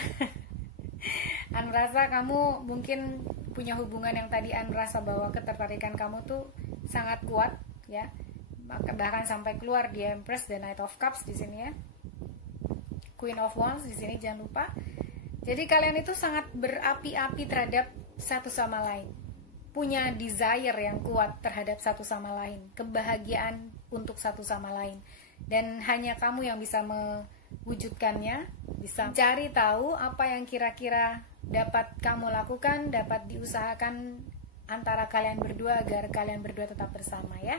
An merasa kamu mungkin punya hubungan yang tadi An merasa bahwa ketertarikan kamu tuh sangat kuat ya. Bahkan sampai keluar di Empress dan Knight of Cups di sini ya. Queen of Wands di sini jangan lupa. Jadi kalian itu sangat berapi-api terhadap satu sama lain. Punya desire yang kuat terhadap satu sama lain, kebahagiaan untuk satu sama lain. Dan hanya kamu yang bisa mewujudkannya, bisa cari tahu apa yang kira-kira dapat kamu lakukan, dapat diusahakan antara kalian berdua agar kalian berdua tetap bersama ya.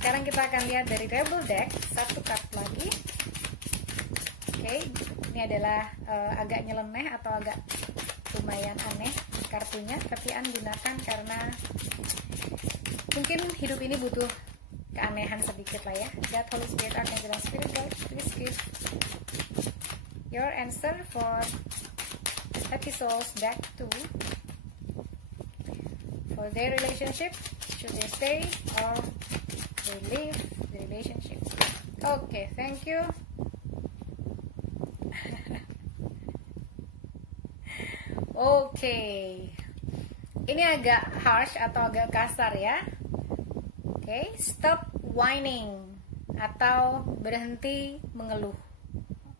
Sekarang kita akan lihat dari Rebel Deck, satu card lagi. Oke, ini adalah agak nyeleneh atau agak lumayan aneh kartunya, tapi An gunakan karena mungkin hidup ini butuh keanehan sedikit lah ya. God, Holy Spirit, Archangel and Spirit Guide, please give your answer for Happy Souls Deck 2 for their relationship. Should they stay or they leave their relationship. Okay, thank you. Okay, ini agak harsh atau agak kasar ya. Okay, stop whining atau berhenti mengeluh.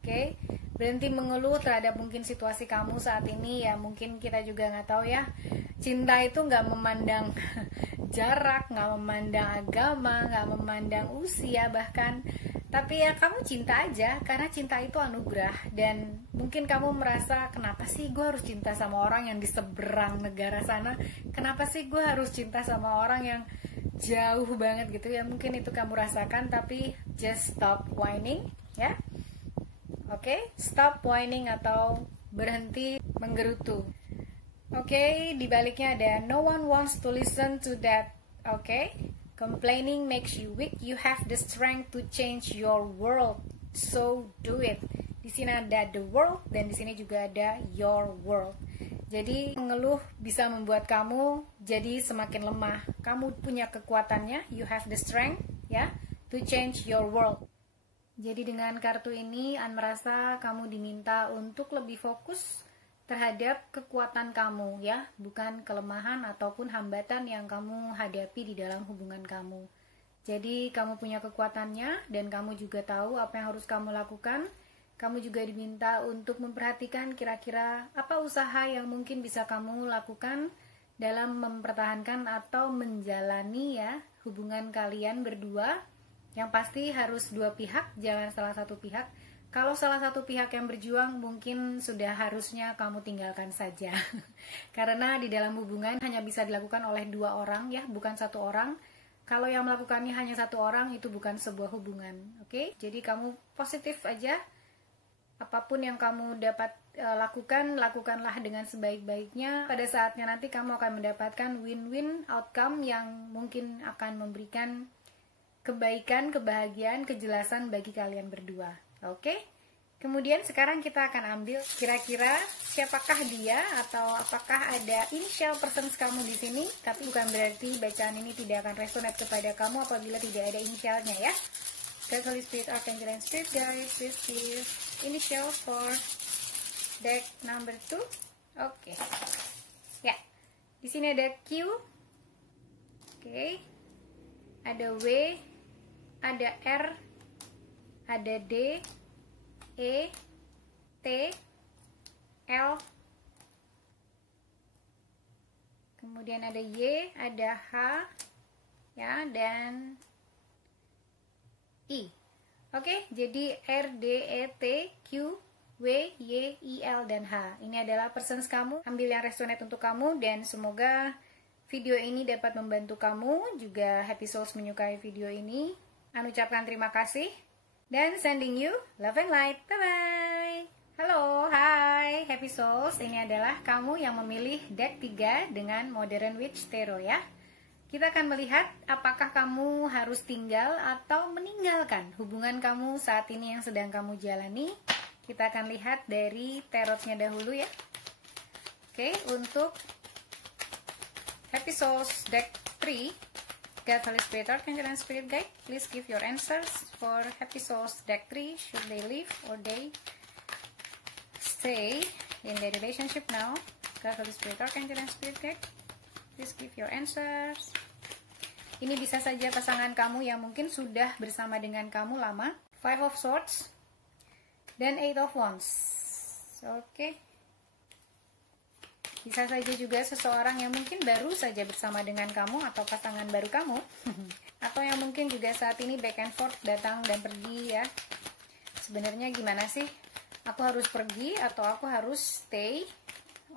Okay, berhenti mengeluh terhadap mungkin situasi kamu saat ini ya. Mungkin kita juga nggak tahu ya. Cinta itu nggak memandang jarak, nggak memandang agama, nggak memandang usia bahkan. Tapi ya kamu cinta aja, karena cinta itu anugerah. Dan mungkin kamu merasa, kenapa sih gue harus cinta sama orang yang di seberang negara sana? Kenapa sih gue harus cinta sama orang yang jauh banget gitu ya? Mungkin itu kamu rasakan, tapi just stop whining ya. Oke, stop whining atau berhenti menggerutu. Oke, di baliknya ada no one wants to listen to that. Oke, complaining makes you weak. You have the strength to change your world, so do it. Di sini ada the world dan di sini juga ada your world. Jadi mengeluh bisa membuat kamu jadi semakin lemah. Kamu punya kekuatannya, you have the strength ya, to change your world. Jadi dengan kartu ini An merasa kamu diminta untuk lebih fokus terhadap kekuatan kamu ya, bukan kelemahan ataupun hambatan yang kamu hadapi di dalam hubungan kamu. Jadi kamu punya kekuatannya dan kamu juga tahu apa yang harus kamu lakukan. Kamu juga diminta untuk memperhatikan kira-kira apa usaha yang mungkin bisa kamu lakukan dalam mempertahankan atau menjalani ya hubungan kalian berdua. Yang pasti harus dua pihak, jangan salah satu pihak. Kalau salah satu pihak yang berjuang, mungkin sudah harusnya kamu tinggalkan saja. Karena di dalam hubungan hanya bisa dilakukan oleh dua orang ya, bukan satu orang. Kalau yang melakukannya hanya satu orang, itu bukan sebuah hubungan. Oke? Jadi kamu positif aja. Apapun yang kamu dapat lakukan, lakukanlah dengan sebaik-baiknya. Pada saatnya nanti kamu akan mendapatkan win-win outcome yang mungkin akan memberikan kebaikan, kebahagiaan, kejelasan bagi kalian berdua. Oke, kemudian sekarang kita akan ambil kira-kira siapakah dia atau apakah ada initial persons kamu di sini. Tapi bukan berarti bacaan ini tidak akan resonate kepada kamu apabila tidak ada inisialnya ya. God, Holy Spirit, Archangel, and Spirit Guide, please give initial for deck number 2. Oke, ya, di sini ada Q, oke, ada W, ada R, ada D, E, T, L, kemudian ada Y, ada H, ya, dan I. Oke, jadi R, D, E, T, Q, W, Y, I, L, dan H. Ini adalah persons kamu. Ambil yang resonate untuk kamu dan semoga video ini dapat membantu kamu. Juga Happy Souls menyukai video ini. An ucapkan terima kasih. Dan sending you love and light. Bye-bye. Halo, hai Happy Souls. Ini adalah kamu yang memilih deck 3 dengan Modern Witch Tarot ya. Kita akan melihat apakah kamu harus tinggal atau meninggalkan hubungan kamu saat ini yang sedang kamu jalani. Kita akan lihat dari tarotnya dahulu ya. Oke, untuk Happy Souls deck 3, God, Holy Spirit, Archangel, and Spirit Guide, please give your answers for Happy Souls deck 3. Should they leave or they stay in their relationship now? God, Holy Spirit, Archangel, and Spirit Guide, please give your answers. Ini bisa saja pasangan kamu yang mungkin sudah bersama dengan kamu lama. Five of Swords dan Eight of Wands. Oke. Bisa saja juga seseorang yang mungkin baru saja bersama dengan kamu atau pasangan baru kamu. Atau yang mungkin juga saat ini back and forth, datang dan pergi ya. Sebenarnya gimana sih? Aku harus pergi atau aku harus stay?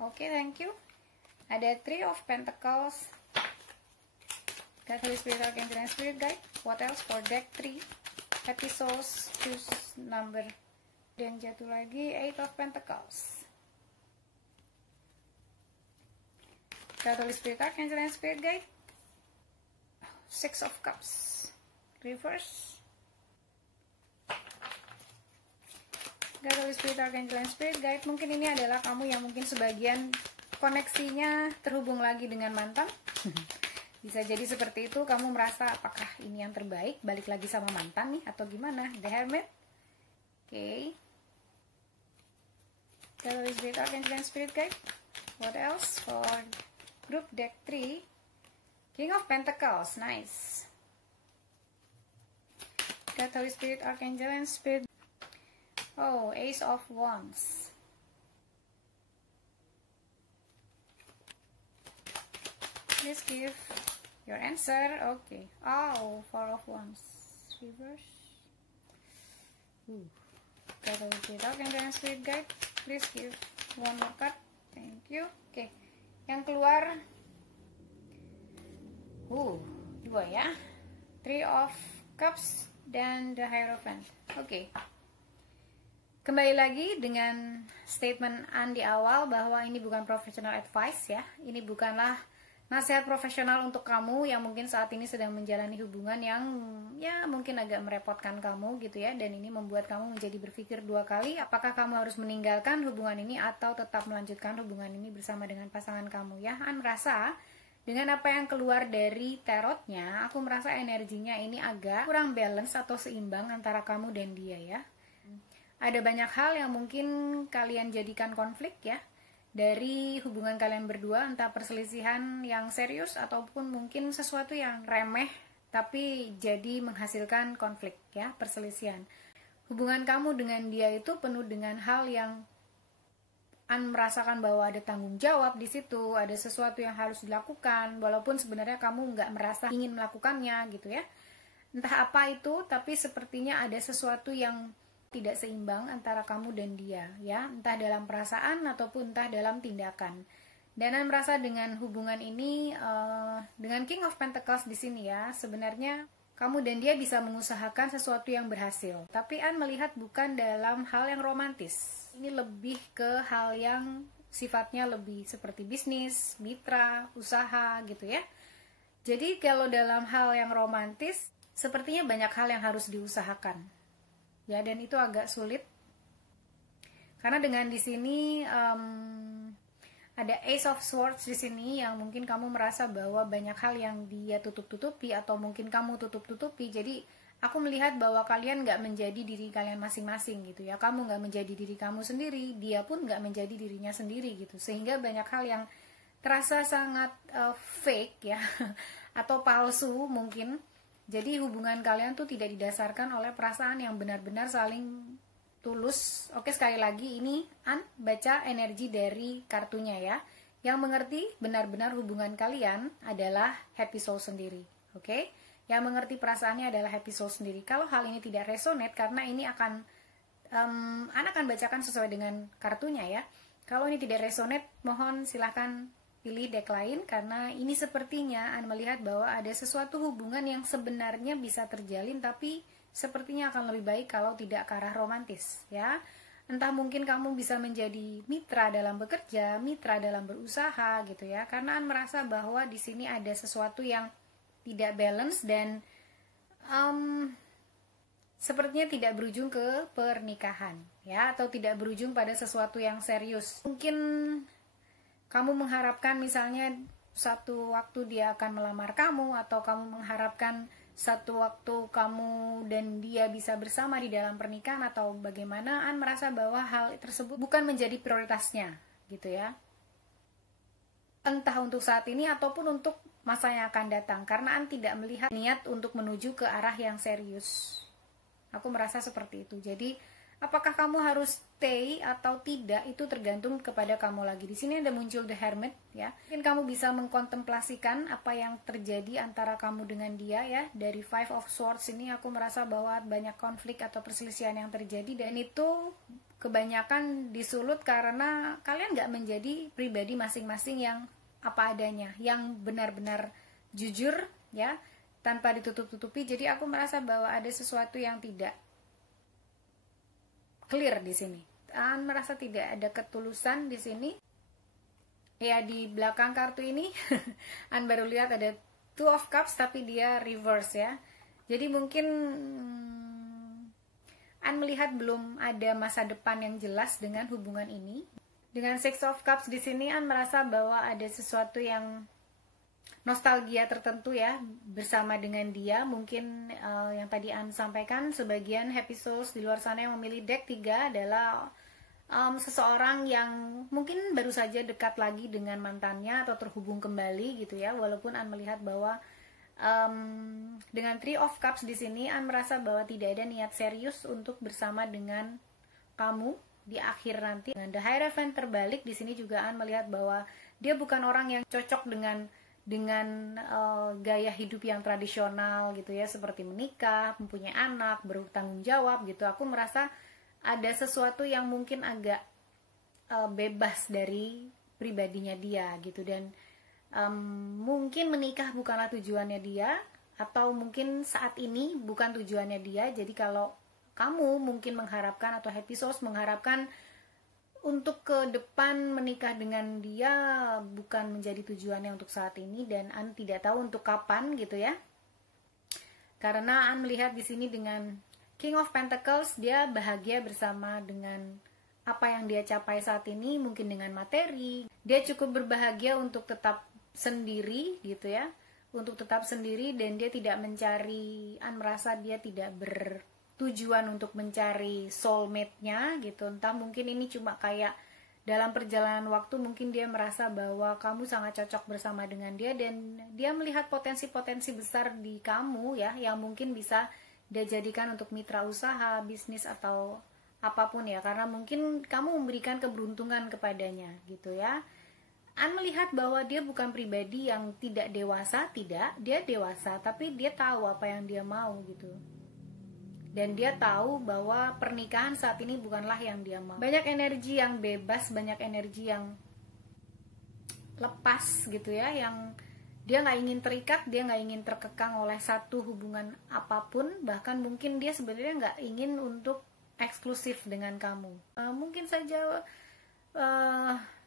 Oke, thank you. Ada Three of Pentacles. God, Holy Spirit, Archangel, and Spirit Guide. What else for deck 3? Happy Souls, choose number. Dan jatuh lagi Eight of Pentacles. God, Holy Spirit, Archangel, and Spirit Guide. Six of Cups. Reverse. God, Holy Spirit, Archangel, and Spirit Guide. Mungkin ini adalah kamu yang mungkin sebagian koneksinya terhubung lagi dengan mantan. Bisa jadi seperti itu, kamu merasa apakah ini yang terbaik, balik lagi sama mantan nih, atau gimana? The Hermit. Oke. Kalau Spirit Archangel and Spirit Guide. What else for group deck 3? King of Pentacles, nice. God, Holy Spirit Archangel and Spirit. Oh, Ace of Wands. Please give your answer. Okay. Oh, Four of Wands. Reverse. Kata kita yang Spirit Guide. Please give one more card. Thank you. Oke. Yang keluar. Dua ya. Three of Cups dan the Hierophant. Oke. Kembali lagi dengan statement An di awal bahwa ini bukan professional advice ya. Ini bukanlah nasihat profesional untuk kamu yang mungkin saat ini sedang menjalani hubungan yang ya mungkin agak merepotkan kamu gitu ya, dan ini membuat kamu menjadi berpikir dua kali apakah kamu harus meninggalkan hubungan ini atau tetap melanjutkan hubungan ini bersama dengan pasangan kamu ya. An merasa dengan apa yang keluar dari tarotnya, aku merasa energinya ini agak kurang balance atau seimbang antara kamu dan dia ya. Ada banyak hal yang mungkin kalian jadikan konflik ya dari hubungan kalian berdua, entah perselisihan yang serius ataupun mungkin sesuatu yang remeh tapi jadi menghasilkan konflik ya, perselisihan. Hubungan kamu dengan dia itu penuh dengan hal yang An merasakan bahwa ada tanggung jawab di situ, ada sesuatu yang harus dilakukan walaupun sebenarnya kamu nggak merasa ingin melakukannya gitu ya. Entah apa itu, tapi sepertinya ada sesuatu yang tidak seimbang antara kamu dan dia ya, entah dalam perasaan ataupun entah dalam tindakan. Dan An merasa dengan hubungan ini dengan King of Pentacles di sini ya, sebenarnya kamu dan dia bisa mengusahakan sesuatu yang berhasil. Tapi An melihat bukan dalam hal yang romantis. Ini lebih ke hal yang sifatnya lebih seperti bisnis, mitra, usaha gitu ya. Jadi kalau dalam hal yang romantis, sepertinya banyak hal yang harus diusahakan. Ya, dan itu agak sulit karena dengan di sini ada Ace of Swords di sini yang mungkin kamu merasa bahwa banyak hal yang dia tutup-tutupi atau mungkin kamu tutup-tutupi. Jadi aku melihat bahwa kalian nggak menjadi diri kalian masing-masing gitu ya. Kamu nggak menjadi diri kamu sendiri, dia pun nggak menjadi dirinya sendiri gitu. Sehingga banyak hal yang terasa sangat fake ya atau palsu mungkin. Jadi hubungan kalian tuh tidak didasarkan oleh perasaan yang benar-benar saling tulus. Oke, sekali lagi ini An baca energi dari kartunya ya. Yang mengerti benar-benar hubungan kalian adalah happy soul sendiri. Oke? Yang mengerti perasaannya adalah happy soul sendiri. Kalau hal ini tidak resonate, karena ini akan An akan bacakan sesuai dengan kartunya ya. Kalau ini tidak resonate, mohon silahkan pilih deck lain, karena ini sepertinya An melihat bahwa ada sesuatu hubungan yang sebenarnya bisa terjalin tapi sepertinya akan lebih baik kalau tidak ke arah romantis ya. Entah mungkin kamu bisa menjadi mitra dalam bekerja, mitra dalam berusaha gitu ya. Karena An merasa bahwa di sini ada sesuatu yang tidak balance dan sepertinya tidak berujung ke pernikahan ya, atau tidak berujung pada sesuatu yang serius. Mungkin kamu mengharapkan misalnya satu waktu dia akan melamar kamu, atau kamu mengharapkan satu waktu kamu dan dia bisa bersama di dalam pernikahan, atau bagaimana. An merasa bahwa hal tersebut bukan menjadi prioritasnya gitu ya. Entah untuk saat ini ataupun untuk masa yang akan datang, karena An tidak melihat niat untuk menuju ke arah yang serius. Aku merasa seperti itu. Jadi apakah kamu harus stay atau tidak, itu tergantung kepada kamu lagi. Di sini ada muncul The Hermit ya. Mungkin kamu bisa mengkontemplasikan apa yang terjadi antara kamu dengan dia ya. Dari Five of Swords ini aku merasa bahwa banyak konflik atau perselisihan yang terjadi, dan itu kebanyakan disulut karena kalian nggak menjadi pribadi masing-masing yang apa adanya, yang benar-benar jujur ya, tanpa ditutup-tutupi. Jadi aku merasa bahwa ada sesuatu yang tidak clear di sini. An merasa tidak ada ketulusan di sini. Ya, di belakang kartu ini An baru lihat ada Two of Cups tapi dia reverse ya. Jadi mungkin An melihat belum ada masa depan yang jelas dengan hubungan ini. Dengan Six of Cups di sini An merasa bahwa ada sesuatu yang nostalgia tertentu ya bersama dengan dia. Mungkin yang tadi An sampaikan, sebagian happy souls di luar sana yang memilih deck 3 adalah seseorang yang mungkin baru saja dekat lagi dengan mantannya atau terhubung kembali gitu ya. Walaupun An melihat bahwa dengan Three of Cups di sini An merasa bahwa tidak ada niat serius untuk bersama dengan kamu di akhir nanti. Dengan The Hierophant terbalik di sini juga An melihat bahwa dia bukan orang yang cocok dengan gaya hidup yang tradisional gitu ya, seperti menikah, mempunyai anak, bertanggung jawab gitu. Aku merasa ada sesuatu yang mungkin agak bebas dari pribadinya dia gitu, dan mungkin menikah bukanlah tujuannya dia, atau mungkin saat ini bukan tujuannya dia. Jadi kalau kamu mungkin mengharapkan, atau happy souls mengharapkan untuk ke depan menikah dengan dia, bukan menjadi tujuannya untuk saat ini, dan An tidak tahu untuk kapan gitu ya. Karena An melihat di sini dengan King of Pentacles, dia bahagia bersama dengan apa yang dia capai saat ini, mungkin dengan materi. Dia cukup berbahagia untuk tetap sendiri gitu ya, untuk tetap sendiri, dan dia tidak mencari, An merasa dia tidak tujuan untuk mencari soulmate-nya gitu. Entah mungkin ini cuma kayak dalam perjalanan waktu mungkin dia merasa bahwa kamu sangat cocok bersama dengan dia, dan dia melihat potensi-potensi besar di kamu ya, yang mungkin bisa dia jadikan untuk mitra usaha, bisnis, atau apapun ya, karena mungkin kamu memberikan keberuntungan kepadanya gitu ya. An melihat bahwa dia bukan pribadi yang tidak dewasa, tidak, dia dewasa, tapi dia tahu apa yang dia mau gitu. Dan dia tahu bahwa pernikahan saat ini bukanlah yang dia mau. Banyak energi yang bebas, banyak energi yang lepas gitu ya, yang dia nggak ingin terikat, dia nggak ingin terkekang oleh satu hubungan apapun. Bahkan mungkin dia sebenarnya nggak ingin untuk eksklusif dengan kamu. Mungkin saja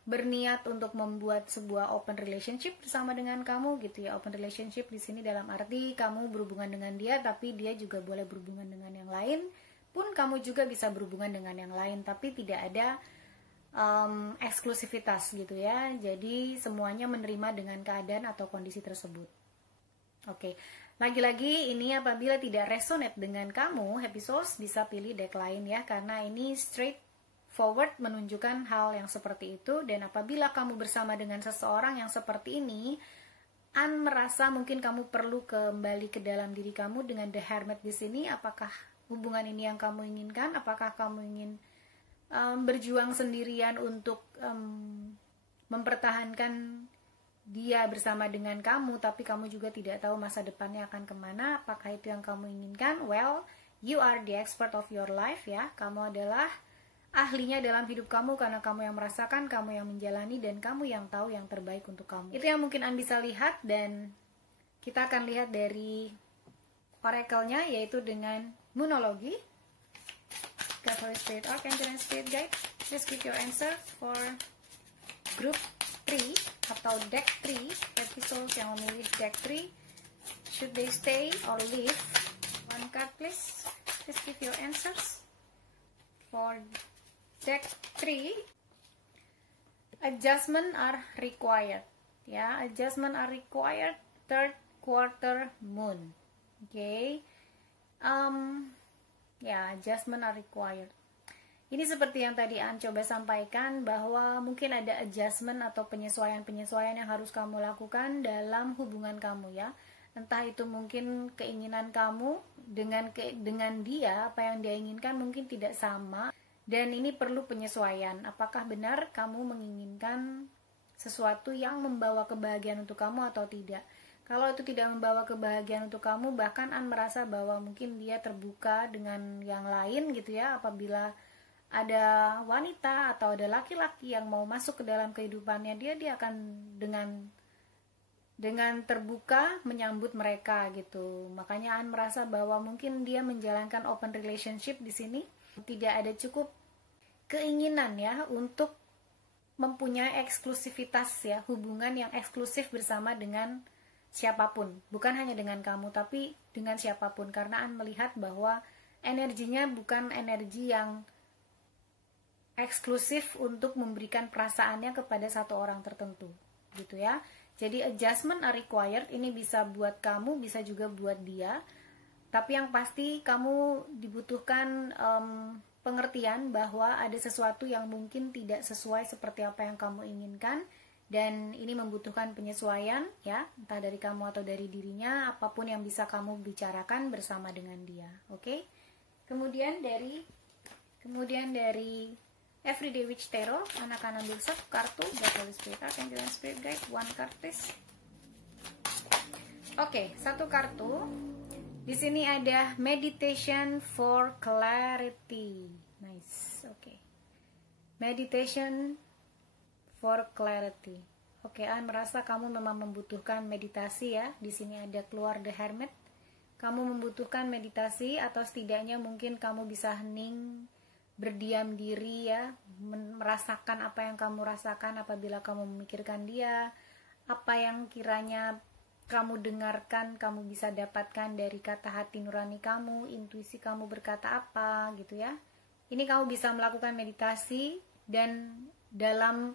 berniat untuk membuat sebuah open relationship bersama dengan kamu gitu ya. Open relationship di sini dalam arti kamu berhubungan dengan dia, tapi dia juga boleh berhubungan dengan yang lain, pun kamu juga bisa berhubungan dengan yang lain, tapi tidak ada eksklusivitas gitu ya. Jadi semuanya menerima dengan keadaan atau kondisi tersebut. Oke, lagi-lagi ini apabila tidak resonate dengan kamu, happy souls bisa pilih deck lain ya, karena ini straight forward menunjukkan hal yang seperti itu. Dan apabila kamu bersama dengan seseorang yang seperti ini, An merasa mungkin kamu perlu kembali ke dalam diri kamu dengan The Hermit di sini. Apakah hubungan ini yang kamu inginkan? Apakah kamu ingin berjuang sendirian untuk mempertahankan dia bersama dengan kamu, tapi kamu juga tidak tahu masa depannya akan kemana? Apakah itu yang kamu inginkan? Well, you are the expert of your life ya. Kamu adalah ahlinya dalam hidup kamu, karena kamu yang merasakan, kamu yang menjalani, dan kamu yang tahu yang terbaik untuk kamu. Itu yang mungkin An bisa lihat, dan kita akan lihat dari oracle-nya, yaitu dengan Moonology. God, Holy Spirit, Archangel, and Spirit Guide, please give your answer for group 3 atau deck 3, happy souls yang memilih deck 3. Should they stay or leave? One card please. Please give your answers for deck 3. Adjustment are required ya, adjustment are required. Third quarter moon. Okay, ya, adjustment are required. Ini seperti yang tadi An coba sampaikan, bahwa mungkin ada adjustment atau penyesuaian-penyesuaian yang harus kamu lakukan dalam hubungan kamu ya. Entah itu mungkin keinginan kamu dengan dia, apa yang dia inginkan mungkin tidak sama. Dan ini perlu penyesuaian. Apakah benar kamu menginginkan sesuatu yang membawa kebahagiaan untuk kamu atau tidak? Kalau itu tidak membawa kebahagiaan untuk kamu, bahkan An merasa bahwa mungkin dia terbuka dengan yang lain gitu ya. Apabila ada wanita atau ada laki-laki yang mau masuk ke dalam kehidupannya dia akan dengan terbuka menyambut mereka gitu. Makanya An merasa bahwa mungkin dia menjalankan open relationship di sini. Tidak ada cukup keinginan ya untuk mempunyai eksklusivitas ya, hubungan yang eksklusif bersama dengan siapapun, bukan hanya dengan kamu tapi dengan siapapun. Karena An melihat bahwa energinya bukan energi yang eksklusif untuk memberikan perasaannya kepada satu orang tertentu. gitu ya. Jadi adjustment are required, ini bisa buat kamu, bisa juga buat dia. Tapi yang pasti kamu dibutuhkan pengertian bahwa ada sesuatu yang mungkin tidak sesuai seperti apa yang kamu inginkan, dan ini membutuhkan penyesuaian ya, entah dari kamu atau dari dirinya, apapun yang bisa kamu bicarakan bersama dengan dia. Oke? Kemudian dari Everyday Witch Tarot, anak akan ambil satu kartu, God Holy Spirit, Archangel and Spirit Guide, one card please. Oke, satu kartu. Di sini ada Meditation for Clarity. Nice, oke. Meditation for Clarity. Oke, merasa kamu memang membutuhkan meditasi ya. Di sini ada keluar The Hermit. Kamu membutuhkan meditasi, atau setidaknya mungkin kamu bisa hening, berdiam diri ya, merasakan apa yang kamu rasakan apabila kamu memikirkan dia, apa yang kiranya kamu dengarkan, kamu bisa dapatkan dari kata hati nurani kamu, intuisi kamu berkata apa gitu ya. Ini kamu bisa melakukan meditasi dan dalam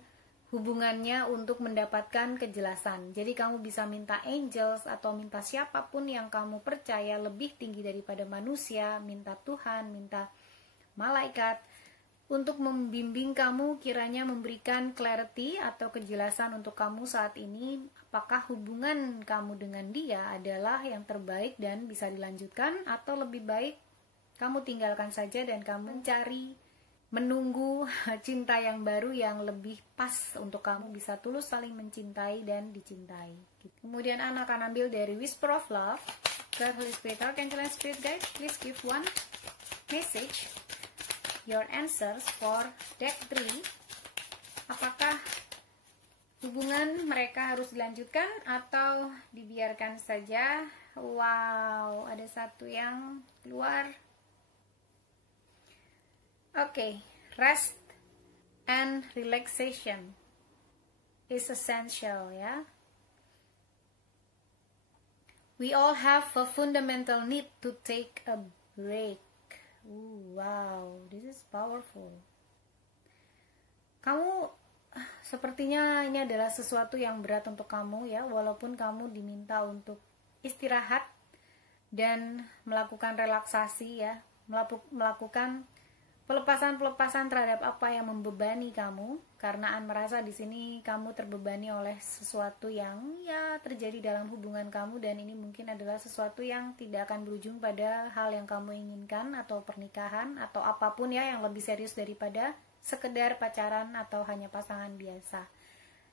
hubungannya untuk mendapatkan kejelasan. Jadi kamu bisa minta angels atau minta siapapun yang kamu percaya lebih tinggi daripada manusia, minta Tuhan, minta malaikat untuk membimbing kamu, kiranya memberikan clarity atau kejelasan untuk kamu saat ini, apakah hubungan kamu dengan dia adalah yang terbaik dan bisa dilanjutkan, atau lebih baik kamu tinggalkan saja dan kamu mencari, menunggu cinta yang baru yang lebih pas untuk kamu bisa tulus saling mencintai dan dicintai. Kemudian anak akan ambil dari Whisper of Love, God, Holy Spirit, Archangel and Spirit Guide, please give one message, your answers for deck 3. Apakah hubungan mereka harus dilanjutkan atau dibiarkan saja? Wow, ada satu yang keluar. Oke, rest and relaxation is essential ya. We all have a fundamental need to take a break. Wow, this is powerful. Kamu sepertinya ini adalah sesuatu yang berat untuk kamu ya, walaupun kamu diminta untuk istirahat dan melakukan relaksasi ya, melakukan pelepasan terhadap apa yang membebani kamu, karena merasa di sini kamu terbebani oleh sesuatu yang ya terjadi dalam hubungan kamu, dan ini mungkin adalah sesuatu yang tidak akan berujung pada hal yang kamu inginkan atau pernikahan atau apapun ya yang lebih serius daripada sekedar pacaran atau hanya pasangan biasa.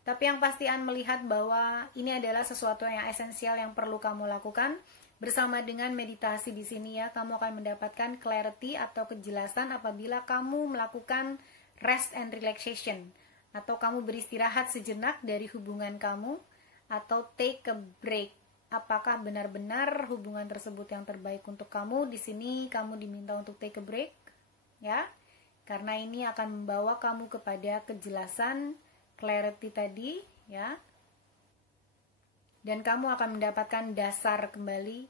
Tapi yang pasti melihat bahwa ini adalah sesuatu yang esensial yang perlu kamu lakukan. Bersama dengan meditasi di sini ya, kamu akan mendapatkan clarity atau kejelasan apabila kamu melakukan rest and relaxation, atau kamu beristirahat sejenak dari hubungan kamu, atau take a break. Apakah benar-benar hubungan tersebut yang terbaik untuk kamu? Di sini kamu diminta untuk take a break ya, karena ini akan membawa kamu kepada kejelasan, clarity tadi ya. Dan kamu akan mendapatkan dasar kembali.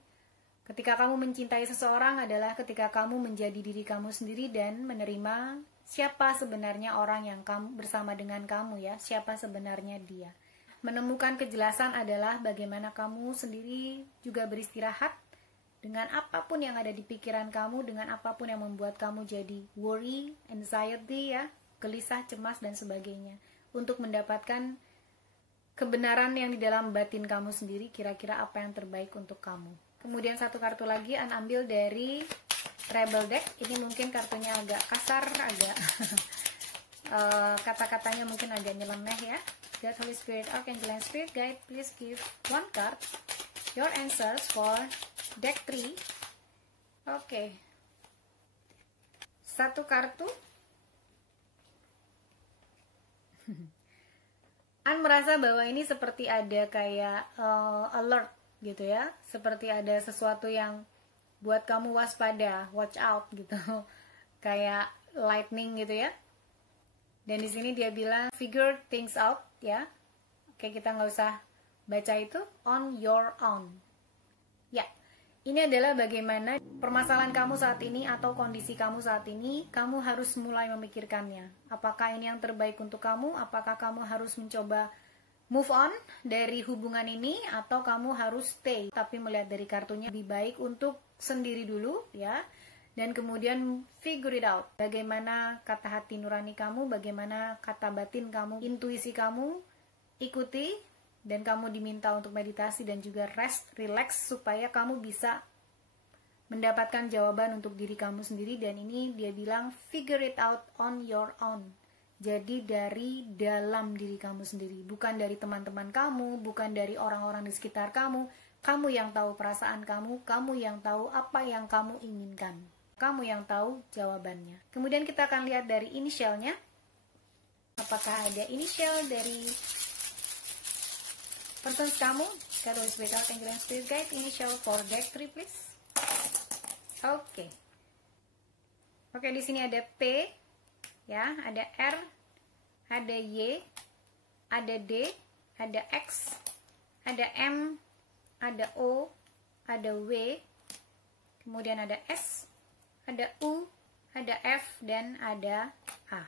Ketika kamu mencintai seseorang adalah ketika kamu menjadi diri kamu sendiri dan menerima siapa sebenarnya orang yang kamu bersama dengan kamu ya, siapa sebenarnya dia. Menemukan kejelasan adalah bagaimana kamu sendiri juga beristirahat dengan apapun yang ada di pikiran kamu, dengan apapun yang membuat kamu jadi worry, anxiety ya, gelisah, cemas dan sebagainya, untuk mendapatkan kebenaran yang di dalam batin kamu sendiri, kira-kira apa yang terbaik untuk kamu. Kemudian satu kartu lagi ambil dari Rebel Deck. Ini mungkin kartunya agak kasar, agak kata-katanya mungkin agak nyeleneh ya. God, Holy Spirit, Archangel and Spirit Guide, please give one card, your answers for deck 3. Oke. Satu kartu. Merasa bahwa ini seperti ada kayak alert gitu ya, seperti ada sesuatu yang buat kamu waspada, watch out gitu, kayak lightning gitu ya. Dan di sini dia bilang figure things out ya. Oke, kita nggak usah baca itu, on your own ya. Ini adalah bagaimana permasalahan kamu saat ini atau kondisi kamu saat ini, kamu harus mulai memikirkannya. Apakah ini yang terbaik untuk kamu? Apakah kamu harus mencoba move on dari hubungan ini atau kamu harus stay. Tapi melihat dari kartunya lebih baik untuk sendiri dulu ya. Dan kemudian figure it out. Bagaimana kata hati nurani kamu, bagaimana kata batin kamu, intuisi kamu, ikuti. Dan kamu diminta untuk meditasi dan juga rest, relax, supaya kamu bisa mendapatkan jawaban untuk diri kamu sendiri. Dan ini dia bilang, figure it out on your own. Jadi dari dalam diri kamu sendiri. Bukan dari teman-teman kamu, bukan dari orang-orang di sekitar kamu. Kamu yang tahu perasaan kamu, kamu yang tahu apa yang kamu inginkan. Kamu yang tahu jawabannya. Kemudian kita akan lihat dari inisialnya. Apakah ada inisial dari person kamu? Kado spiritual angel and spirit guide. Initial for deck 3 please. Oke. Oke, di sini ada P, ya, ada R, ada Y, ada D, ada X, ada M, ada O, ada W, kemudian ada S, ada U, ada F, dan ada A.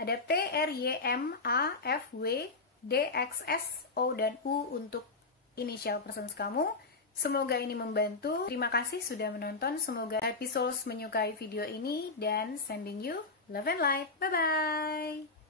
Ada P, R, Y, M, A, F, W, D, X, S, O, dan U untuk initial persons kamu. Semoga ini membantu. Terima kasih sudah menonton. Semoga episode menyukai video ini dan sending you love and light. Bye-bye.